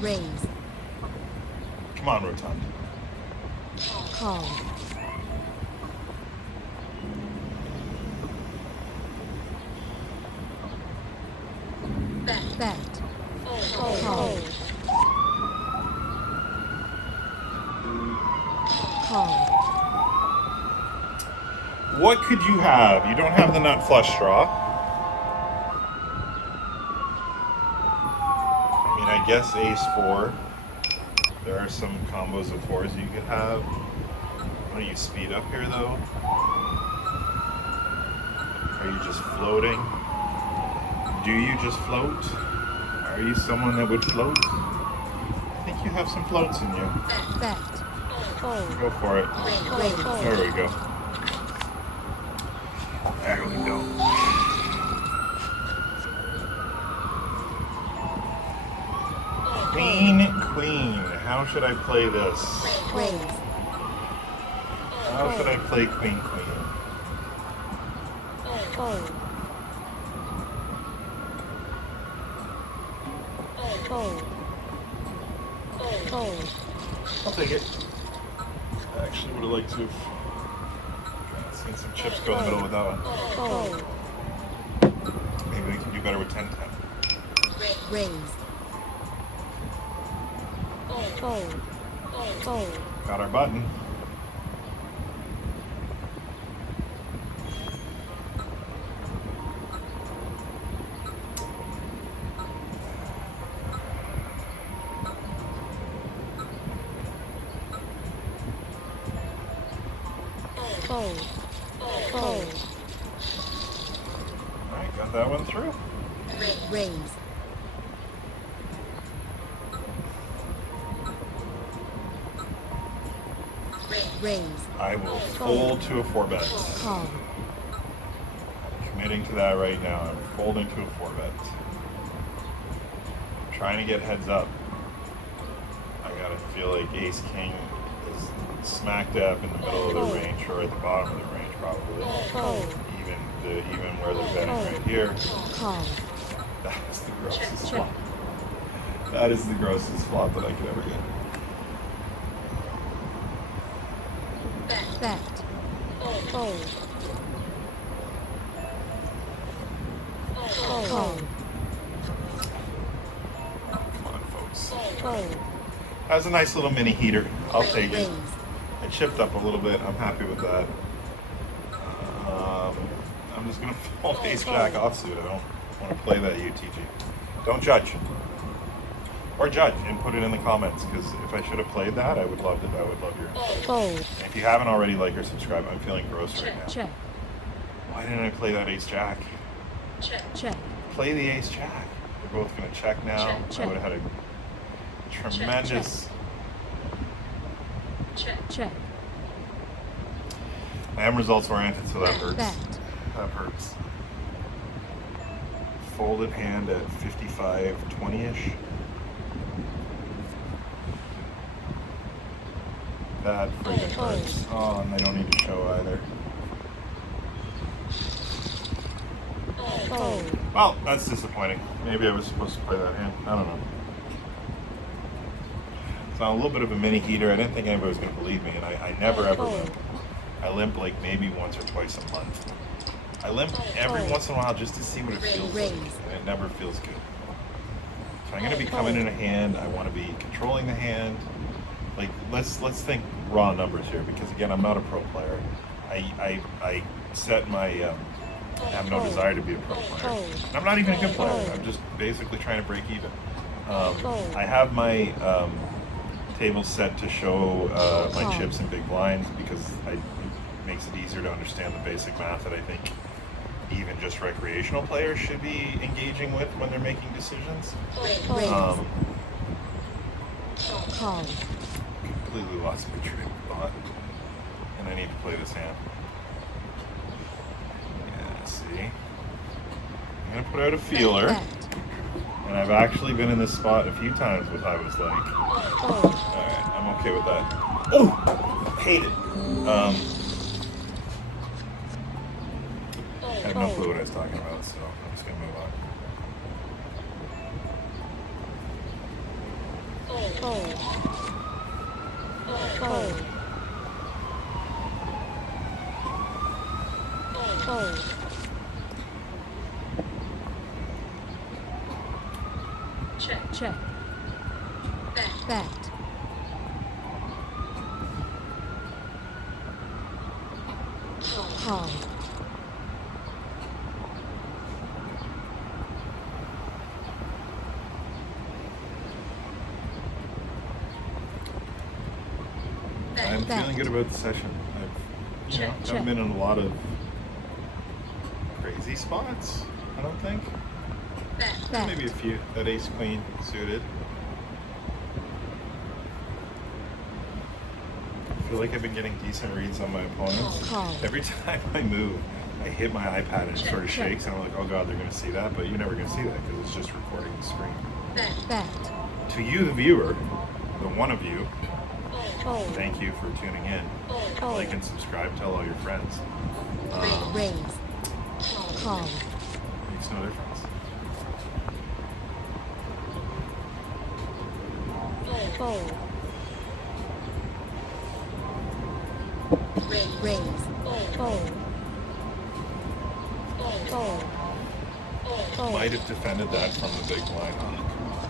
Raise. Come on, Rotund. Call. Bet. Fold. Call. What could you have? You don't have the nut flush draw. I mean, I guess ace four. There are some combos of fours you could have. Why don't you speed up here, though? Are you just floating? Do you just float? Are you someone that would float? I think you have some floats in you. Bet. Fold. Go for it. Raise. There we go. There we go. Queen, queen. How should I play this? Raise. How should I play queen queen? Fold. Fold. Fold. I'll take it. I actually would have liked to have seen some chips go in the middle with that one. Fold. Maybe we can do better with 10-10. Raise. Fold. Fold. Got our button. Fold. Fold. Alright, got that one through. Raise. Raise. I will fold to a 4-bet. Call. Committing to that right now. I'm folding to a 4-bet. Trying to get heads up. I gotta feel like Ace King is smack dab in the middle of the range, or at the bottom of the range, probably. Fold. Even where they're betting right here. Call. That is the grossest flop. That is the grossest flop that I could ever get. Bet. Fold. Fold. Come on, folks. Fold. That was a nice little mini heater. I'll take it. Raise. I chipped up a little bit. I'm happy with that. I'm just gonna fold Ace Jack offsuit. I don't want to play that UTG. Don't judge, or judge, and put it in the comments. Because if I should have played that, I would love it. I would love your. Fold. And if you haven't already, like or subscribe. I'm feeling gross right now. Check. Why didn't I play that Ace Jack? Check. Play the Ace Jack. They're both gonna check now. I would have had a tremendous. Check. I am results oriented, so that hurts. Bet. That hurts. Folded hand at 55-20-ish. That friggin' hurts. Oh, and they don't need to show either. Fold. Well, that's disappointing. Maybe I was supposed to play that hand. I don't know. So a little bit of a mini heater. I didn't think anybody was going to believe me, and I never ever limp. I limp like maybe once or twice a month. I limp every once in a while just to see what it feels like, and it never feels good. If I'm going to be coming in a hand, I want to be controlling the hand. Like let's think raw numbers here, because again, I'm not a pro player. I set my I have no desire to be a pro player. I'm not even a good player. I'm just basically trying to break even. I have my tables set to show my chips in big blinds because it makes it easier to understand the basic math that I think even just recreational players should be engaging with when they're making decisions. Call. Completely lost my train of thought, and I need to play this hand. Yeah, see? I'm gonna put out a feeler, Bet. and I've actually been in this spot a few times with I was like, Fold. alright, I'm okay with that. Oh! Hate it. I have no clue what I was talking about, so I'm just gonna move on. Fold. Fold. Fold. Check. Bet. Call. I'm feeling good about the session. I've haven't been in a lot of crazy spots, I don't think. Bet. Maybe a few. That ace queen suited. I feel like I've been getting decent reads on my opponents. Call. Every time I move, I hit my iPad and it sort of shakes, and I'm like, oh god, they're going to see that, but you're never going to see that because it's just recording the screen. Bet. To you, the viewer, the one of you, Fold. Thank you for tuning in. Fold. Like and subscribe. Tell all your friends. Raise. Call. Makes no difference. Fold. Raise. Fold. Fold. Fold. Might have defended that from the big blind. Oh,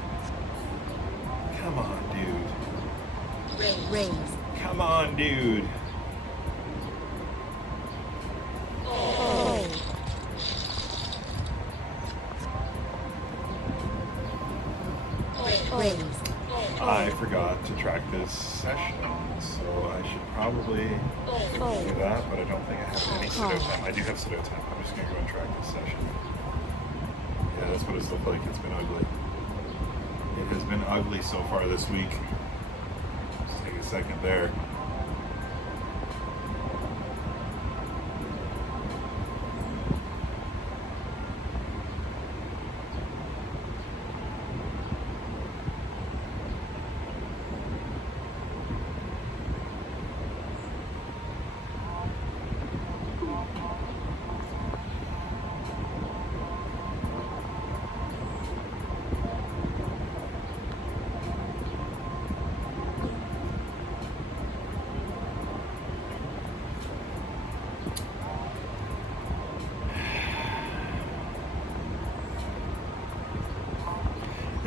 come on, dude. Raise. Come on, dude. Fold. Raise. I forgot to track this session, so I should probably do Fold. that, but I don't think I have any sit-out time. I do have sit-out time. I'm just going to go and track this session. Yeah, that's what it's looked like. It's been ugly. It has been ugly so far this week. Just take a second there.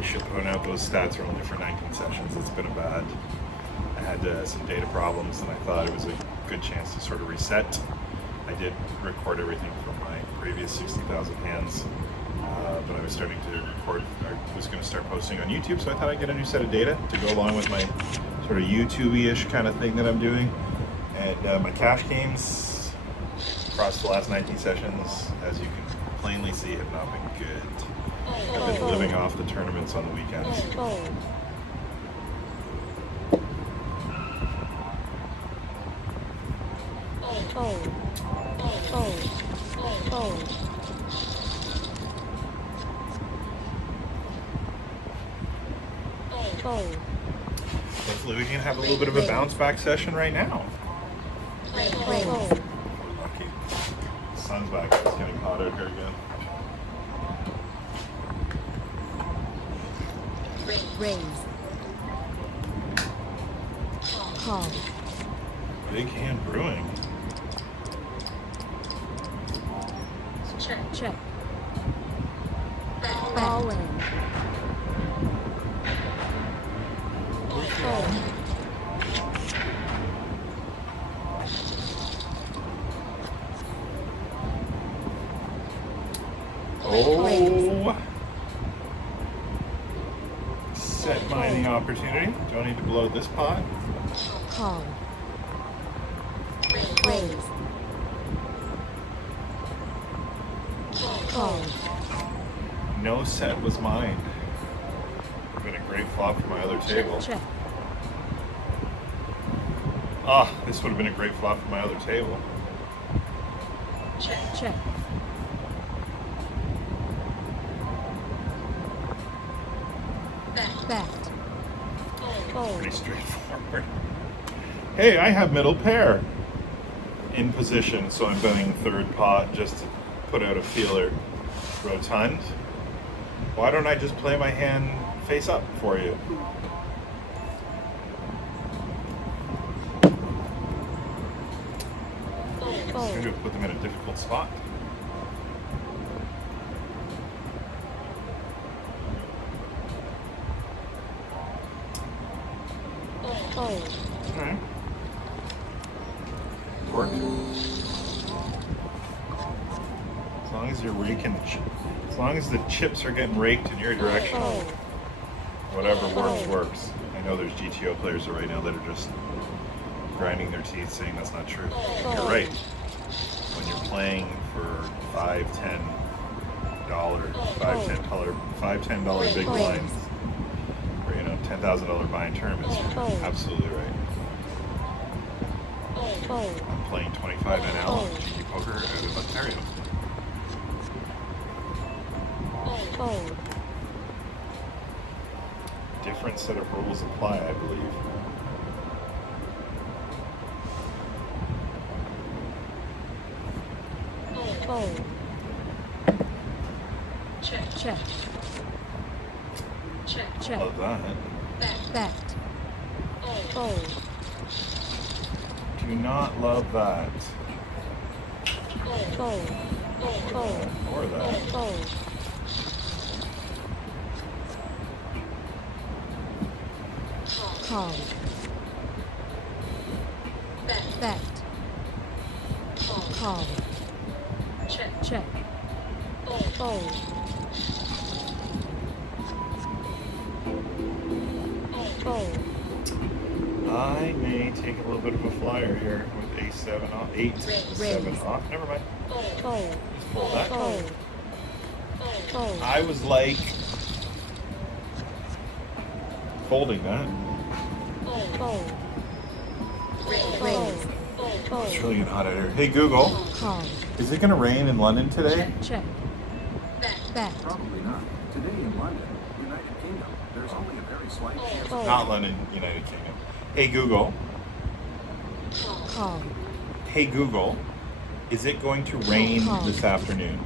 Should point out those stats are only for 19 sessions. It's been a bad. I had some data problems, and I thought it was a good chance to sort of reset. I did record everything from my previous 60,000 hands, but I was starting to record. I was going to start posting on YouTube, so I thought I'd get a new set of data to go along with my sort of YouTube-ish kind of thing that I'm doing. And my cash games across the last 19 sessions, as you can plainly see, have not been good. I've been living off the tournaments on the weekends. Fold. Fold. Fold. Fold. Fold. Hopefully we can have a little bit of a bounce back session right now. Raise. We're lucky. The sun's back. It's getting hot out here again. Raise. Call. Big hand brewing. Check. All in. Fold. Oh. Set mining opportunity. Don't need to blow this pot. Call. Raise. Call. No set was mine. Been a great flop for my other table. Check. Ah, this would have been a great flop for my other table. Check. Bet. Fold. Pretty straightforward. Hey, I have middle pair in position, so I'm betting third pot just to put out a feeler. Rotund. Why don't I just play my hand face up for you? Seem Fold. to have put them in a difficult spot. Fold. Alright. Work. As long as you're raking as long as the chips are getting raked in your direction, Fold. whatever works, works. I know there's GTO players right now that are just grinding their teeth saying that's not true. You're right. When you're playing for $5, $10, $10 big blinds, or $10,000 buy-in tournaments, you're absolutely right. Fold. I'm playing 25 NL GT Poker out of Ontario. Fold. Different set of rules apply, I believe. Fold. Check. Check. Love that. Bet. Fold. Do not love that. Fold. Fold. Or that. Fold. Call. Bet. Call. Check. Fold. Fold. I may take a little bit of a flyer here with A7 off. 8-7 off. Never mind. Fold. Just fold that. Fold. Fold. I was like folding that. Fold. Raise. It's Fold. really getting hot out here. Hey Google, Call. is it going to rain in London today? Check. Bet. Probably not. Today in London, United Kingdom, there's only a very slight chance. Fold. Not London, United Kingdom. Hey Google. Call. Hey Google, is it going to rain this afternoon?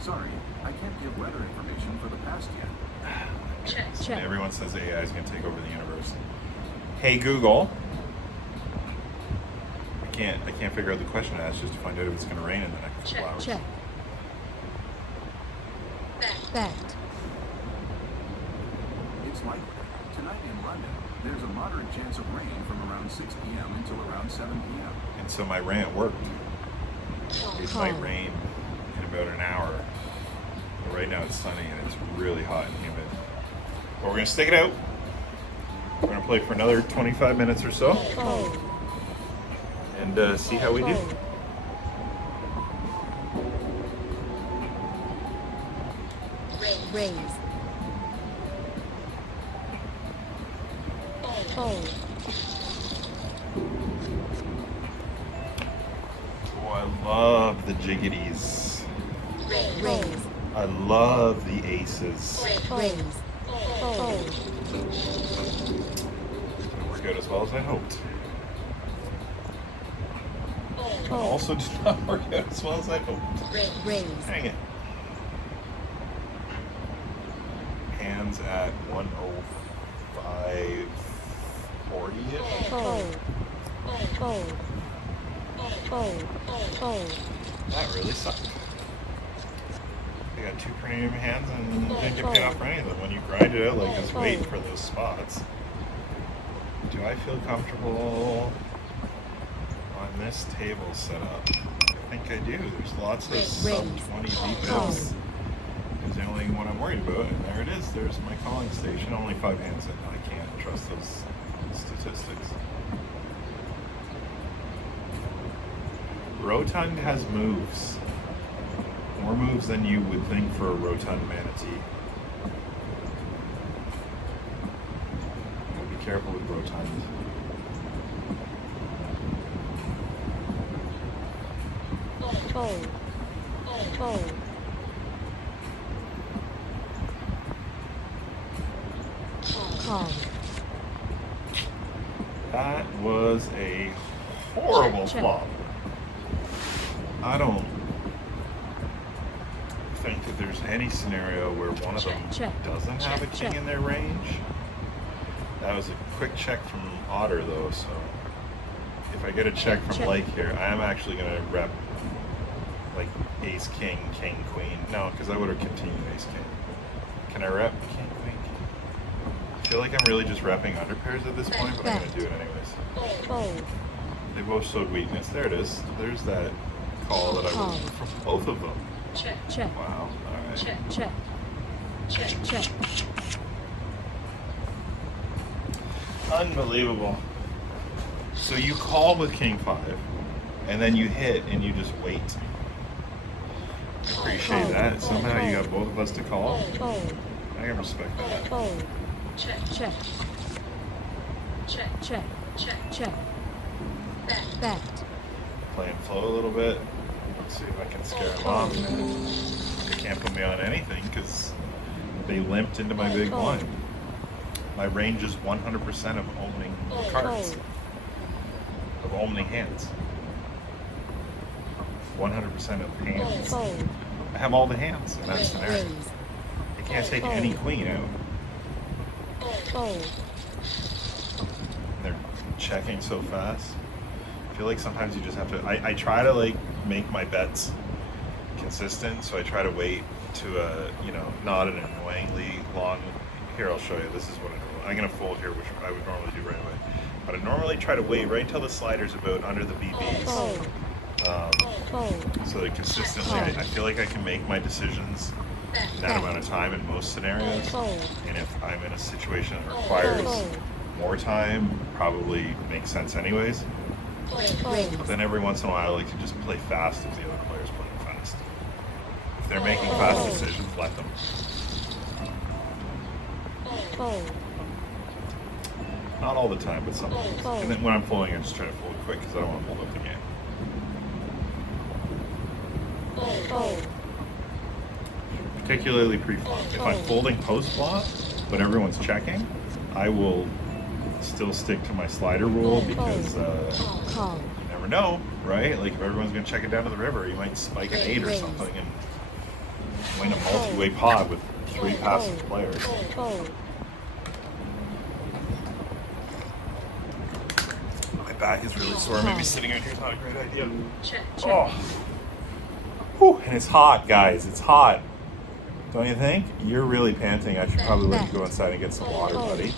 Sorry, I can't give weather information for the past yet. Check. Everyone says AI is going to take over the universe. Hey Google. I can't figure out the question to ask just to find out if it's going to rain in the next couple hours. Check. Bet. It's likely. Tonight in London, there's a moderate chance of rain from around 6 p.m. until around 7 p.m. And so my rant worked. It might rain in about an hour. But right now it's sunny and it's really hot and humid. But we're going to stick it out. We're going to play for another 25 minutes or so Fold. and see how we do. Fold. Raise. Fold. Oh, I love the jiggities. Raise. I love the aces. Raise. Fold. Didn't work out as well as I hoped. But Fold. also did not work out as well as I hoped. Raise. Dang it. Hands at 105.40-ish. Fold. Fold. Fold. Fold. That really sucked. I got 2 premium hands and didn't get paid off for any of them. When you grind it out like this, waiting for those spots. Do I feel comfortable on this table setup? I think I do. There's lots of sub 20 defense. Is the only one I'm worried about, and there it is. There's my calling station. Only 5 hands in. I can't trust those statistics. Rotund has moves. More moves than you would think for a rotund manatee. Gotta be careful with rotund. Fold. Fold. Call. That was a horrible Check. flop. I don't think that there's any scenario where one of them Check. doesn't have a king Check. in their range. That was a quick check from Otter though, so if I get a check from Check. Blake here, I am actually going to rep like ace, king, king, queen. No, because I would have continued ace, king. Can I rep king, queen, king? I feel like I'm really just repping under pairs at this point, but I'm going to do it anyways. Fold. They both showed weakness. There it is. There's that call that I Call. was from both of them. Check. Wow. All right. Check. Check. Unbelievable. So you call with king 5, and then you hit, and you just wait. I appreciate Call. that. Somehow you got both of us to call. Fold. I can respect that. Fold. Check. Bet. Playing flow a little bit. Let's see if I can scare them off. They can't put me on anything because they limped into my big blind. My range is 100% of owning cards, Fold. of owning hands. 100% of hands. Fold. I have all the hands in that scenario. Raise. I can't take any queen out. Fold. They're checking so fast. I feel like sometimes you just have to. I try to like make my bets consistent, so I try to wait to not an annoyingly long. Here, I'll show you. This is what I'm gonna fold here, which I would normally do right away. But I normally try to wait right until the slider's about under the BBs. Fold. Fold. So that consistently, I feel like I can make my decisions in that amount of time in most scenarios. Fold. And if I'm in a situation that requires Fold. more time, probably makes sense anyways. Raise. But then every once in a while, I like to just play fast if the other player's playing fast. If they're making fast decisions, let them. Fold. Not all the time, but sometimes. Fold. And then when I'm folding, I just try to fold quick because I don't want to hold up the game. Fold. Particularly pre-flop. If I'm folding post-flop, but everyone's checking, I will still stick to my slider rule because Call. you never know, right? Like if everyone's going to check it down to the river, you might spike an 8 or Raise. something and win a multi-way pot with 3 passive players. Fold. My back is really sore. Maybe sitting out here is not a great idea. Check. Oh. Whew. And it's hot, guys. It's hot. Don't you think? You're really panting. I should probably let you go inside and get some water, buddy.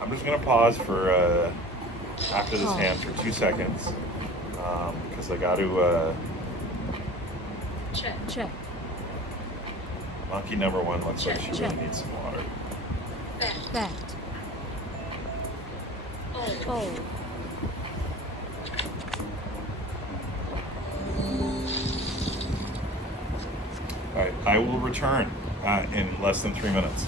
I'm just going to pause for after this hand for 2 seconds because I got to. Check. Monkey number 1 looks like she really Check. needs some water. Bet. Fold. All right, I will return in less than 3 minutes.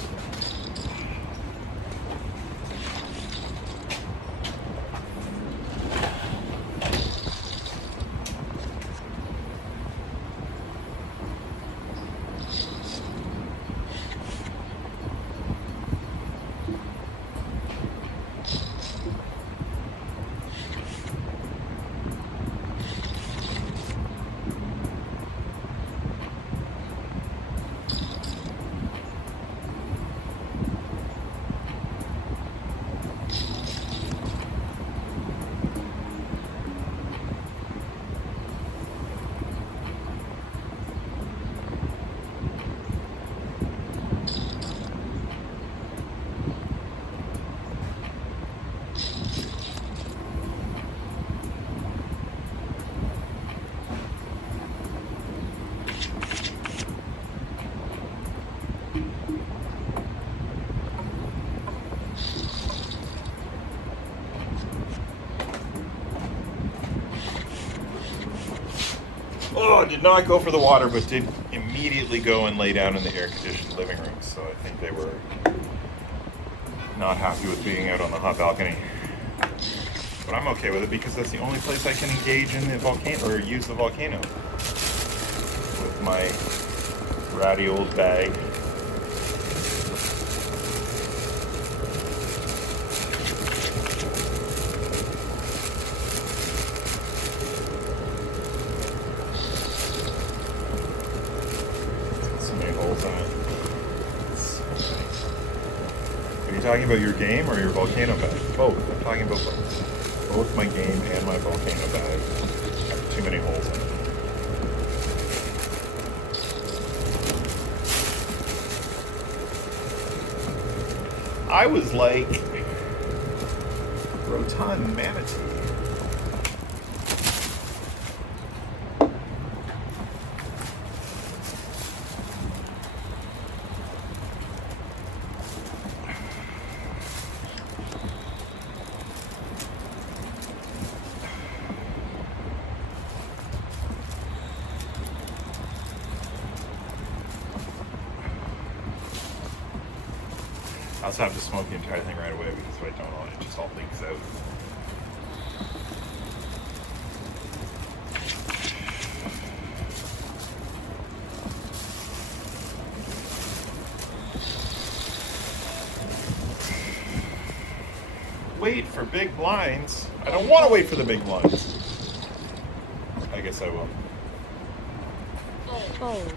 Oh, did not go for the water, but did immediately go and lay down in the air-conditioned living room. So I think they were not happy with being out on the hot balcony. But I'm okay with it because that's the only place I can engage in the volcano or use the volcano with my ratty old bag. Are you talking about your game or your volcano bag? Both. I'm talking about both my game and my volcano bag. Too many holes in it. I was like Rotund Manatee. I also have to smoke the entire thing right away because if I don't, it just all leaks out. Wait for big blinds. I don't want to wait for the big blinds. I guess I will. Fold.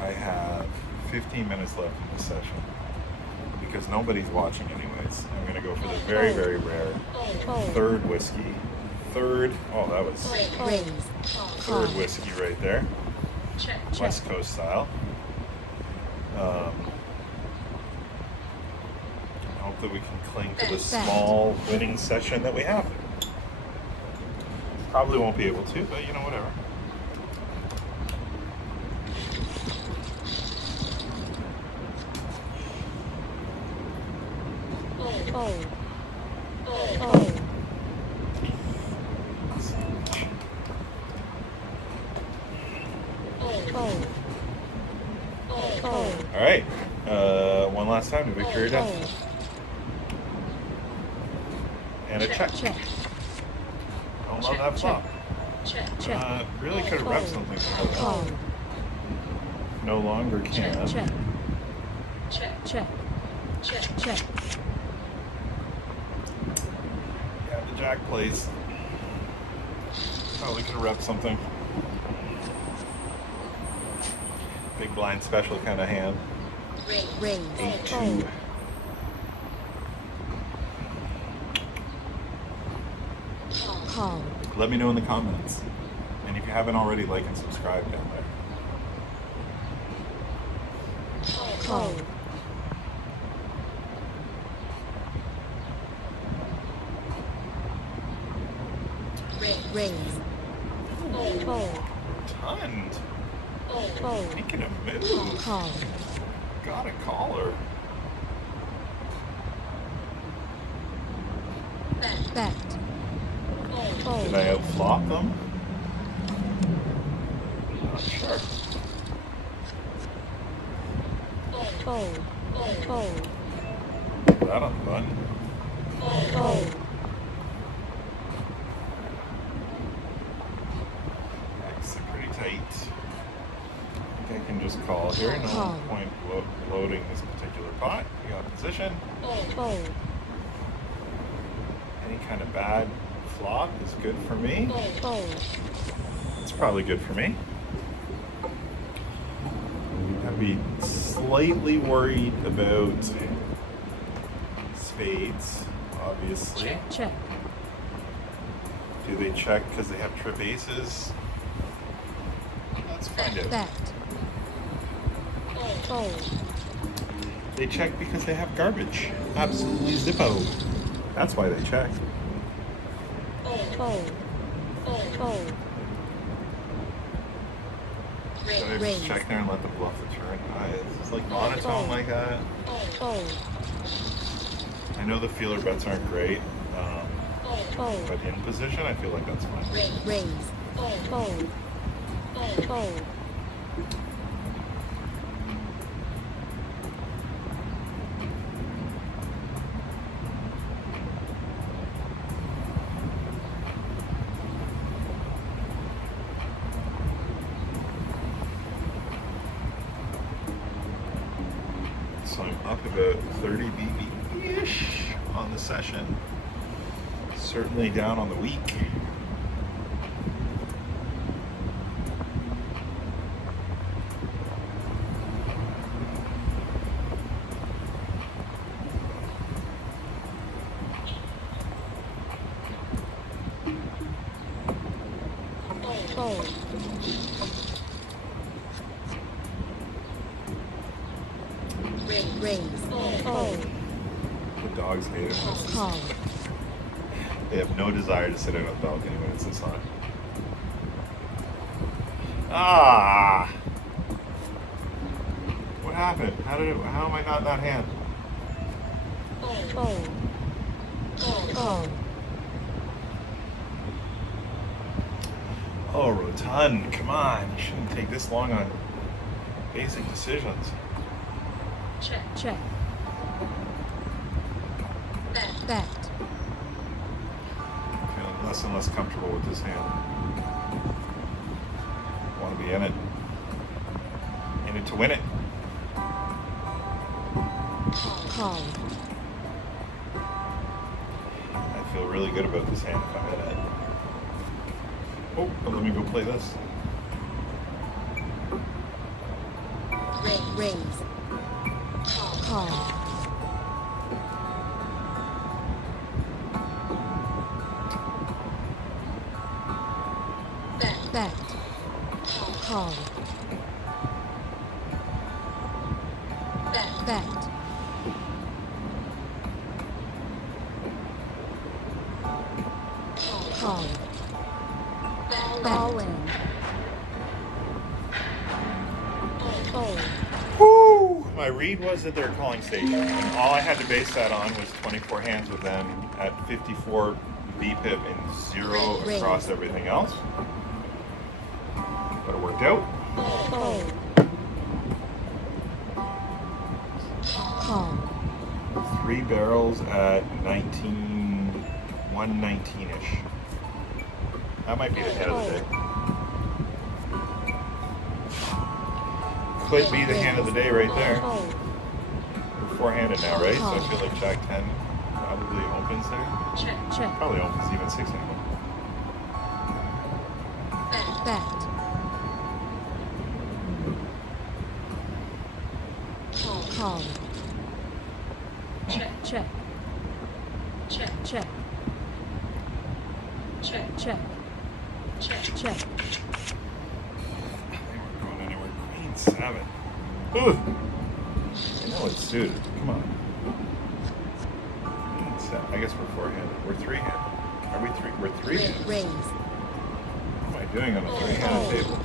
I have 15 minutes left in this session because nobody's watching anyways. I'm going to go for the very, very rare Fold. third whiskey. Third, oh, that was Raise. third whiskey right there. Check. West Coast style. I hope that we can cling to the small winning session that we have. Probably won't be able to, but you know, whatever. Fold. Fold. Fold. Fold. All right, one last time to victory or death. Fold. And a check. Check. Don't love that flop. Check. Really could have repped something from that. Call. No longer can. Check. Check. Check. Yeah, the jack plays. Probably could have repped something. Big blind special kind of hand. Raise. 8-2. Call. Let me know in the comments. And if you haven't already, like and subscribe down there. Call. Raise. Fold. Tonned. Fold. Making a move. Call. Got a caller. Bet. Fold. Did I outflop them? Not sure. Fold. Fold. Put that on the button. Fold. X are pretty tight. I think I can just call here. No Call. point loading this particular pot. We got position. Fold. Any kind of bad flop is good for me. Fold. It's probably good for me. I'd be slightly worried about spades, obviously. Check. Do they check because they have trip aces? Let's find out. Bet. Fold. They check because they have garbage. Absolutely zippo. That's why they check. Fold. Fold. Should I Raise. just check there and let them bluff the turn? It's like monotone like that. Fold. I know the feeler bets aren't great, Fold. but in position, I feel like that's fine. Raise. Fold. Fold. So I'm up about 30 BB-ish on the session. Certainly down on the week. Fold. Raise. Fold. The dogs hate it. Call. They have no desire to sit out on the balcony when it's this hot. Ah! What happened? How am I not in that hand? Fold. Call. Oh, Rotund, come on. You shouldn't take this long on basic decisions. Check. Bet. Feeling less and less comfortable with this hand. Want to be in it. In it to win it. Call. I feel really good about this hand if I'm in it. Oh, but let me go play this. Raise. Call. Bet. Call. Bet. Call. Ball in. Fold. Woo! My read was that they're calling station, and all I had to base that on was 24 hands with them at 54 VPIP and 0 across everything else. But it worked out. Fold. Call. 3 barrels at 119-ish. That might be the head of the day. Could be the hand of the day right there. Fold. We're four-handed now, right? So I feel like Jack 10 probably opens there. Check. Probably opens even 6-handed. Bet. Call. Check. Check. Going anywhere. Queen 7. Ooh. I know it's suited. Come on. Queen 7. I guess we're four-handed. We're three-handed. Are we three? We're three-handed. Raise. What am I doing on a three-handed table?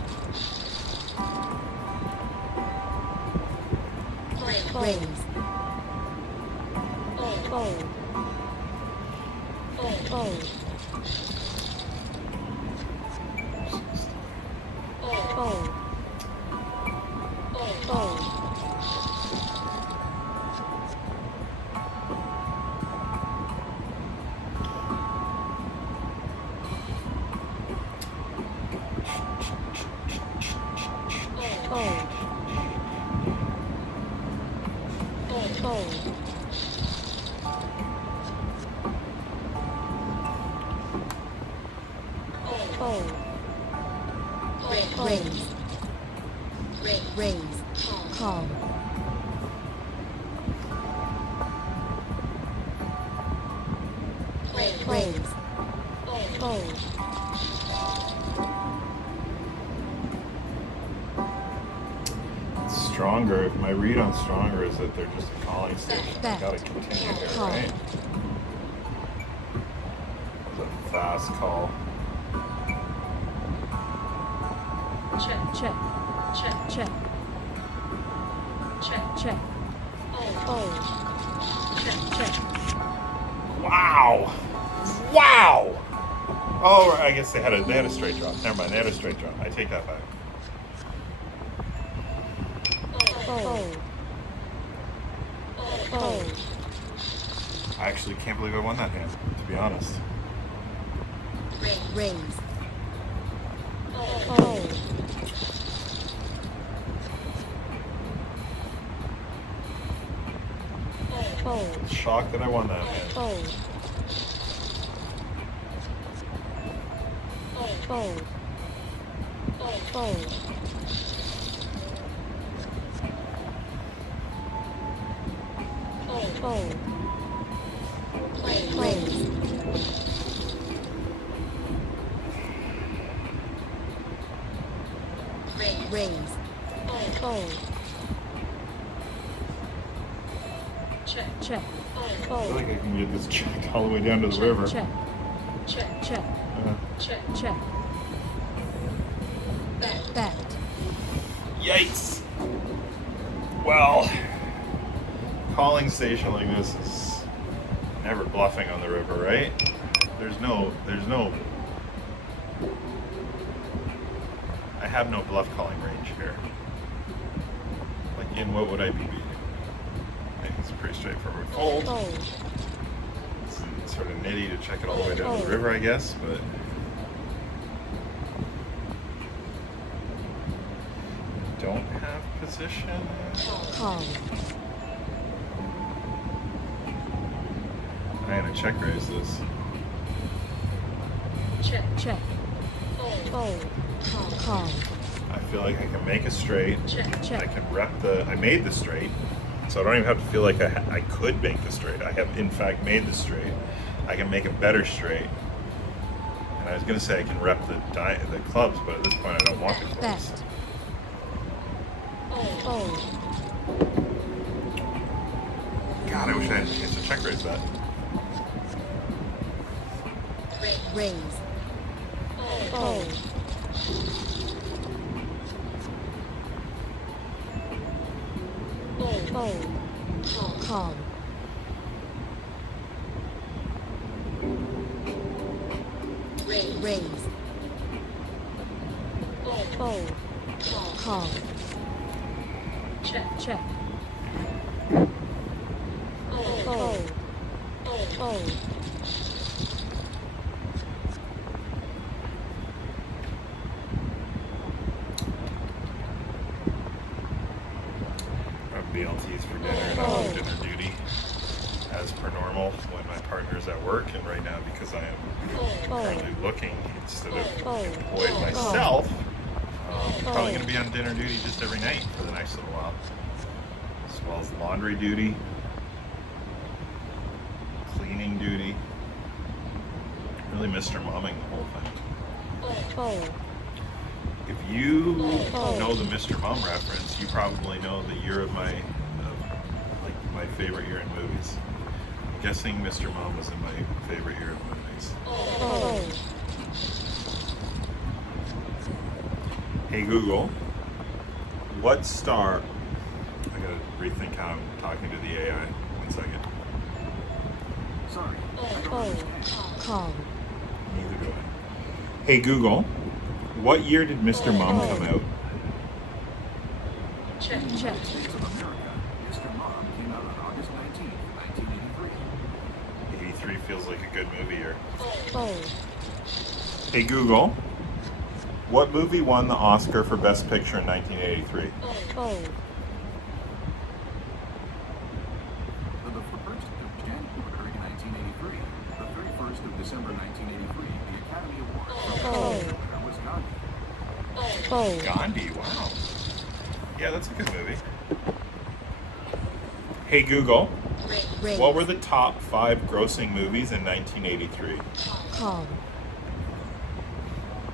Raise. Fold. Fold. Fold. Fold. Fold. Fold. Fold. Raise. Call. Raise. Fold. Stronger. My read on stronger is that they're just a calling station. I Bet. gotta continue here, Call. right? It's a fast call. Check. Fold. Check. Wow! Wow! Oh, I guess they had a straight draw. Never mind, they had a straight draw. I take that back. Fold. Fold. I actually can't believe I won that hand, to be honest. Raise. Fold. Fold. Shocked that I won that hand. Fold. Fold. Fold. Fold. Raise. Raise. Fold. Check. I feel Fold. like I can get this checked all the way down to the river. Check. Uh, Check. Bet. Yikes! Well, calling station like this is never bluffing on the river, right? There's no. I have no bluff calling range here. Like, in what would I be beating? I think it's a pretty straightforward fold. Fold. It's sort of nitty to check it all the way down to the river, I guess, but. Don't have position. Call. I'm gonna check raise this. Check. Fold. Call. I feel like I can make a straight. I Check. can rep I made the straight, so I don't even have to feel like I could make the straight. I have in fact made the straight. I can make a better straight. And I was gonna say I can rep the clubs, but at this point I don't want the clubs. Bet. Fold. God, I wish I had a chance to check raise that. Raise. Fold. Fold. Call. Raise. Fold. Call. Check. Fold. Fold. BLTs for dinner and I'm on dinner duty as per normal when my partner's at work, and right now because I am currently looking instead of employed myself, probably going to be on dinner duty just every night for the next little while, as well as laundry duty, cleaning duty, really Mr. Momming the whole thing. Fold. If you know the Mr. Mom reference, you probably know the year of my favorite year in movies. I'm guessing Mr. Mom was in my favorite year of movies. Fold. Hey Google, what star? I gotta rethink how I'm talking to the AI. 1 second. Sorry, I don't Fold. understand. Call. Neither do I. Hey Google, what year did Mr. Mom come out? Check. States of America, Mr. Mom came out on August 19, 1983. 83 feels like a good movie year. Fold. Hey Google, what movie won the Oscar for Best Picture in 1983? Fold. The 1st of January 1983, the 31st of December 1983, the Academy Award. Fold. That was Gandhi. Fold. Gandhi, wow. Yeah, that's a good movie. Hey Google, Raise. what were the top 5 grossing movies in 1983? Call.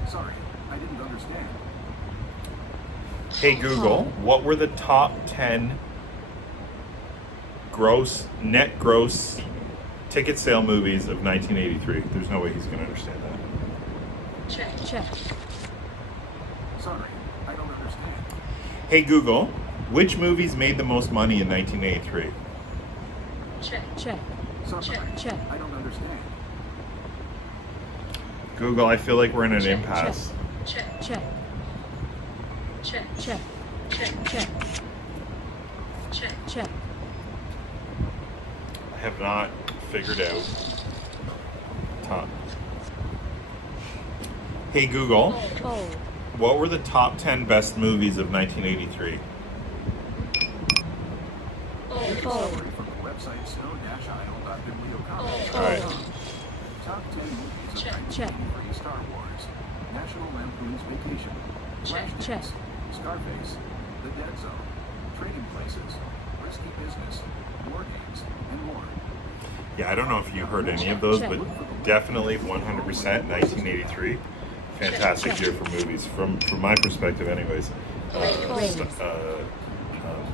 Sorry, I didn't understand. Hey Google, what were the top 10 net gross ticket sale movies of 1983? There's no way he's going to understand that. Check. Sorry, I don't understand. Hey Google, which movies made the most money in 1983? Check. Sorry, Check. I don't understand. Google, I feel like we're in an impasse. Check. I have not figured out top. Hey Google, Fold. what were the top 10 best movies of 1983? Fold. From the website snow-isle.bibliocom.com. Alright. Top 10 movies of Check. 1983: Star Wars, National Lampoon's Vacation, Flashdance, Check. Scarface, The Dead Zone, Trading Places, Risky Business, War Games, and more. Yeah, I don't know if you heard any of those, but definitely 100% 1983. Fantastic year for movies, from my perspective, anyways.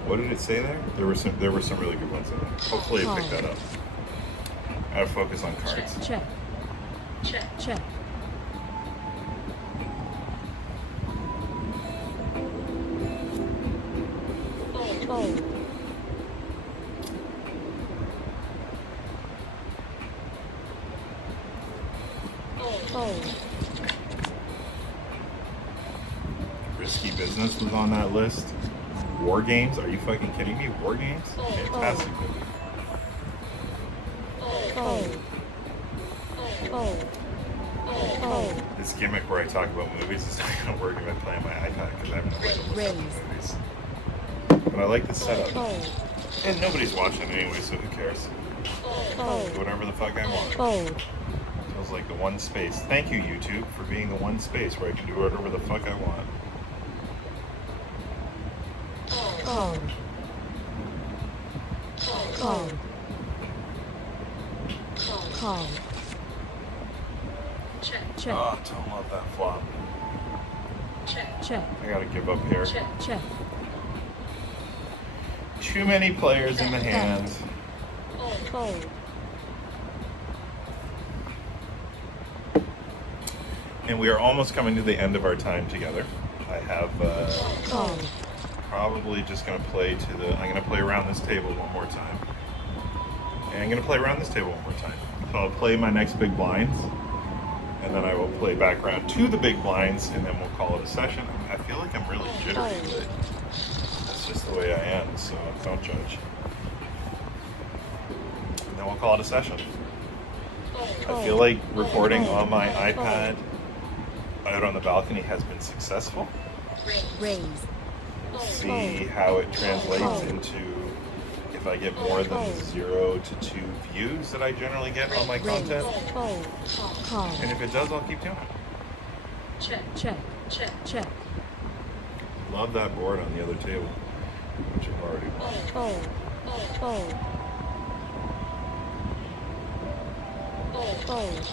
What did it say there? There were some really good ones in there. Hopefully, I picked that up. I gotta focus on cards. Check. Fold. Fold. Risky Business was on that list. War Games? Are you fucking kidding me? War Games? Fantastic movie. Fold. This gimmick where I talk about movies is not gonna work if I play on my iPad because I have no way to look up Raise. movies. But I like the setup. Fold. And nobody's watching anyway, so who cares? Fold. Whatever the fuck I want. Fold. Until Feels like the one space. Thank you, YouTube, for being the one space where I can do whatever the fuck I want. Call. Call. Call. Check. Oh, don't love that flop. Check. I gotta give up here. Check. Too many players in the hand. Fold. And we are almost coming to the end of our time together. I have Call. probably just gonna play to the. I'm gonna play around this table one more time. And I'm gonna play around this table one more time. So I'll play my next big blinds, and then I will play back around to the big blinds, and then we'll call it a session. I feel like I'm really jittery, but that's just the way I am. So don't judge. And then we'll call it a session. I feel like recording on my iPad out on the balcony has been successful. Raise. See how it translates into if I get more than 0 to 2 views that I generally get on my content. Fold. Call. And if it does, I'll keep doing it. Check. Love that board on the other table, which I've already won. Fold. Fold. Fold.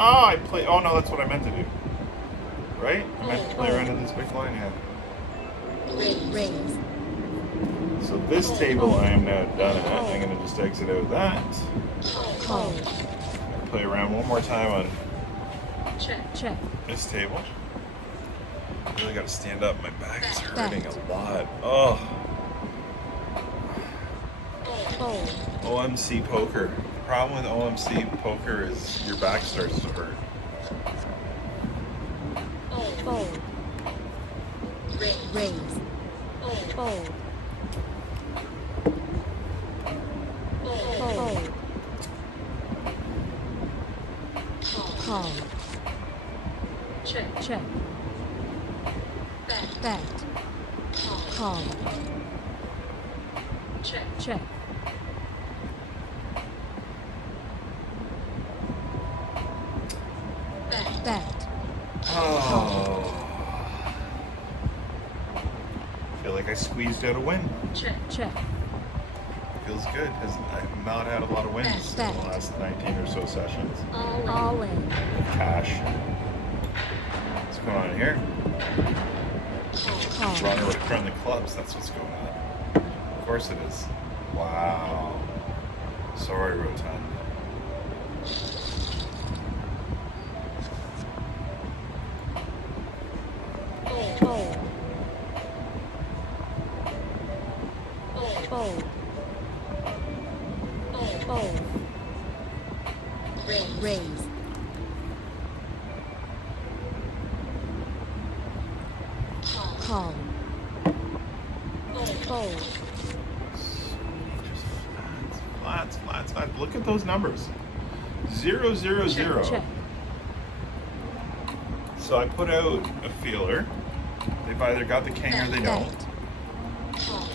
Oh, I play. Oh no, that's what I meant to do. Right? I meant to play around in this big blind. Yeah. Raise. So this table I am now done at. I'm gonna just exit out that. Call. Play around one more time on Check. this table. I really gotta stand up. My back is hurting a lot. Oh. Fold. OMC poker. The problem with OMC poker is your back starts to hurt. Fold. Raise. Fold. Fold. Call. Check. Bet. Call. Check. Bet. Oh. I feel like I squeezed out a win. Check. Feels good because I've not had a lot of wins in the last 19 or so sessions. All in. Cash. What's going on here? Call. Runner return the clubs. That's what's going on. Of course it is. Wow. Sorry, Rotund. Fold. Fold. Raise. Call. Fold. Flats. Look at those numbers. 0, 0, 0. Check. So I put out a feeler. They've either got the king or they don't.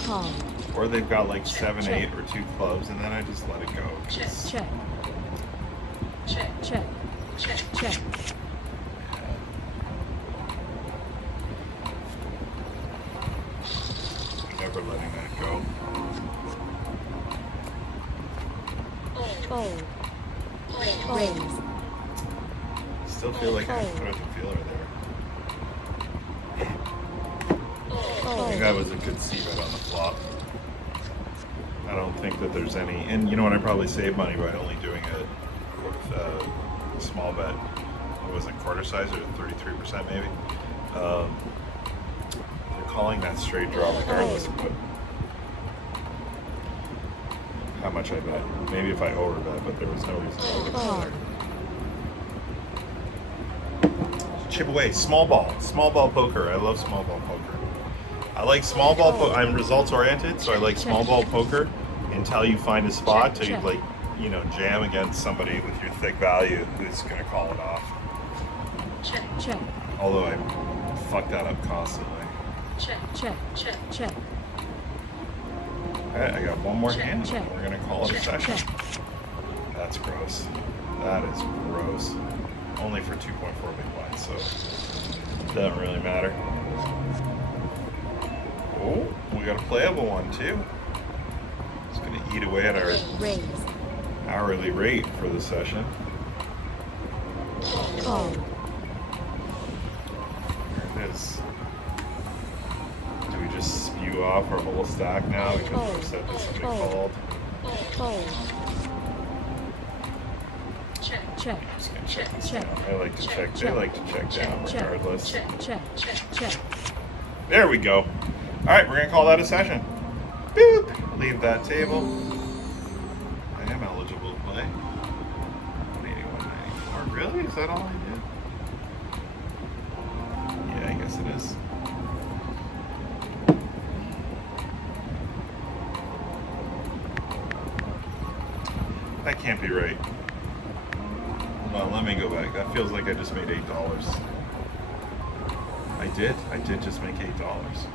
Call. Or they've got like 7, 8, or 2 clubs, and then I just let it go. 'Cause Check. I'm never letting that go. Fold. Raise. Still feel like I put out the feeler there. I think that was a good C-bet on the flop. I don't think that there's any, and you know what, I probably saved money by only doing a small bet. What was it, quarter size or 33% maybe? They're calling that straight draw regardless of how much I bet. Maybe if I overbet, but there was no reason to overbet there. Chip away, small ball poker. I love small ball poker. I like small ball poker. I'm results oriented, so I like small ball poker until you find a spot to like, you know, jam against somebody with your thick value who's gonna call it off. Check. Although I fuck that up constantly. check, check, check, check, All right, I got one more Check, hand. check. We're gonna call it a session. check. That's gross. That is gross. Only for 2.4 big blinds, so doesn't really matter. Oh, we got a playable one too. It's gonna eat away at our Raise. hourly rate for the session. Call. There it is. Do we just spew off our whole stack now because we're upset that somebody called? Fold. Check, check, Just gonna check this check. down. I like to check. They check, like to check down check, regardless. check, check, check, check. There we go. All right, we're gonna call that a session. Boop. Leave that table. I am eligible to play. 181.94. Really? Is that all I did? Yeah, I guess it is. That can't be right. Well, let me go back. That feels like I just made $8. I did just make $8.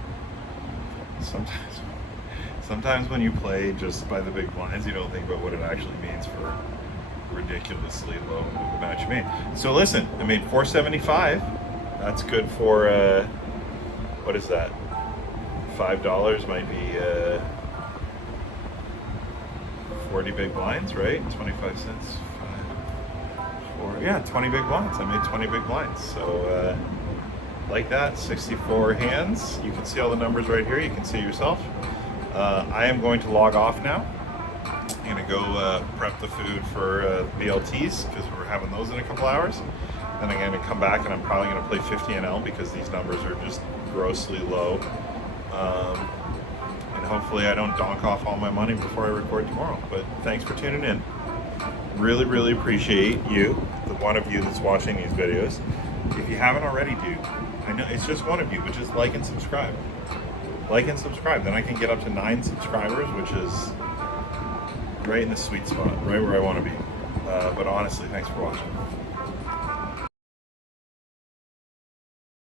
Sometimes when you play just by the big blinds, you don't think about what it actually means for ridiculously low amount you made. So listen, I made $4.75. That's good for what is that? $5 might be 40 big blinds, right? 25 cents. 4, yeah, 20 big blinds. I made 20 big blinds. So like that, 64 hands. You can see all the numbers right here. You can see yourself. I am going to log off now. I'm gonna go prep the food for BLTs because we're having those in a couple hours. Then I'm gonna come back and I'm probably gonna play 50 NL because these numbers are just grossly low. And hopefully I don't donk off all my money before I record tomorrow. But thanks for tuning in. Really, really appreciate you, the one of you that's watching these videos. If you haven't already, dude, I know it's just one of you, but just like and subscribe. Like and subscribe. Then I can get up to 9 subscribers, which is right in the sweet spot, right where I want to be. But honestly, thanks for watching.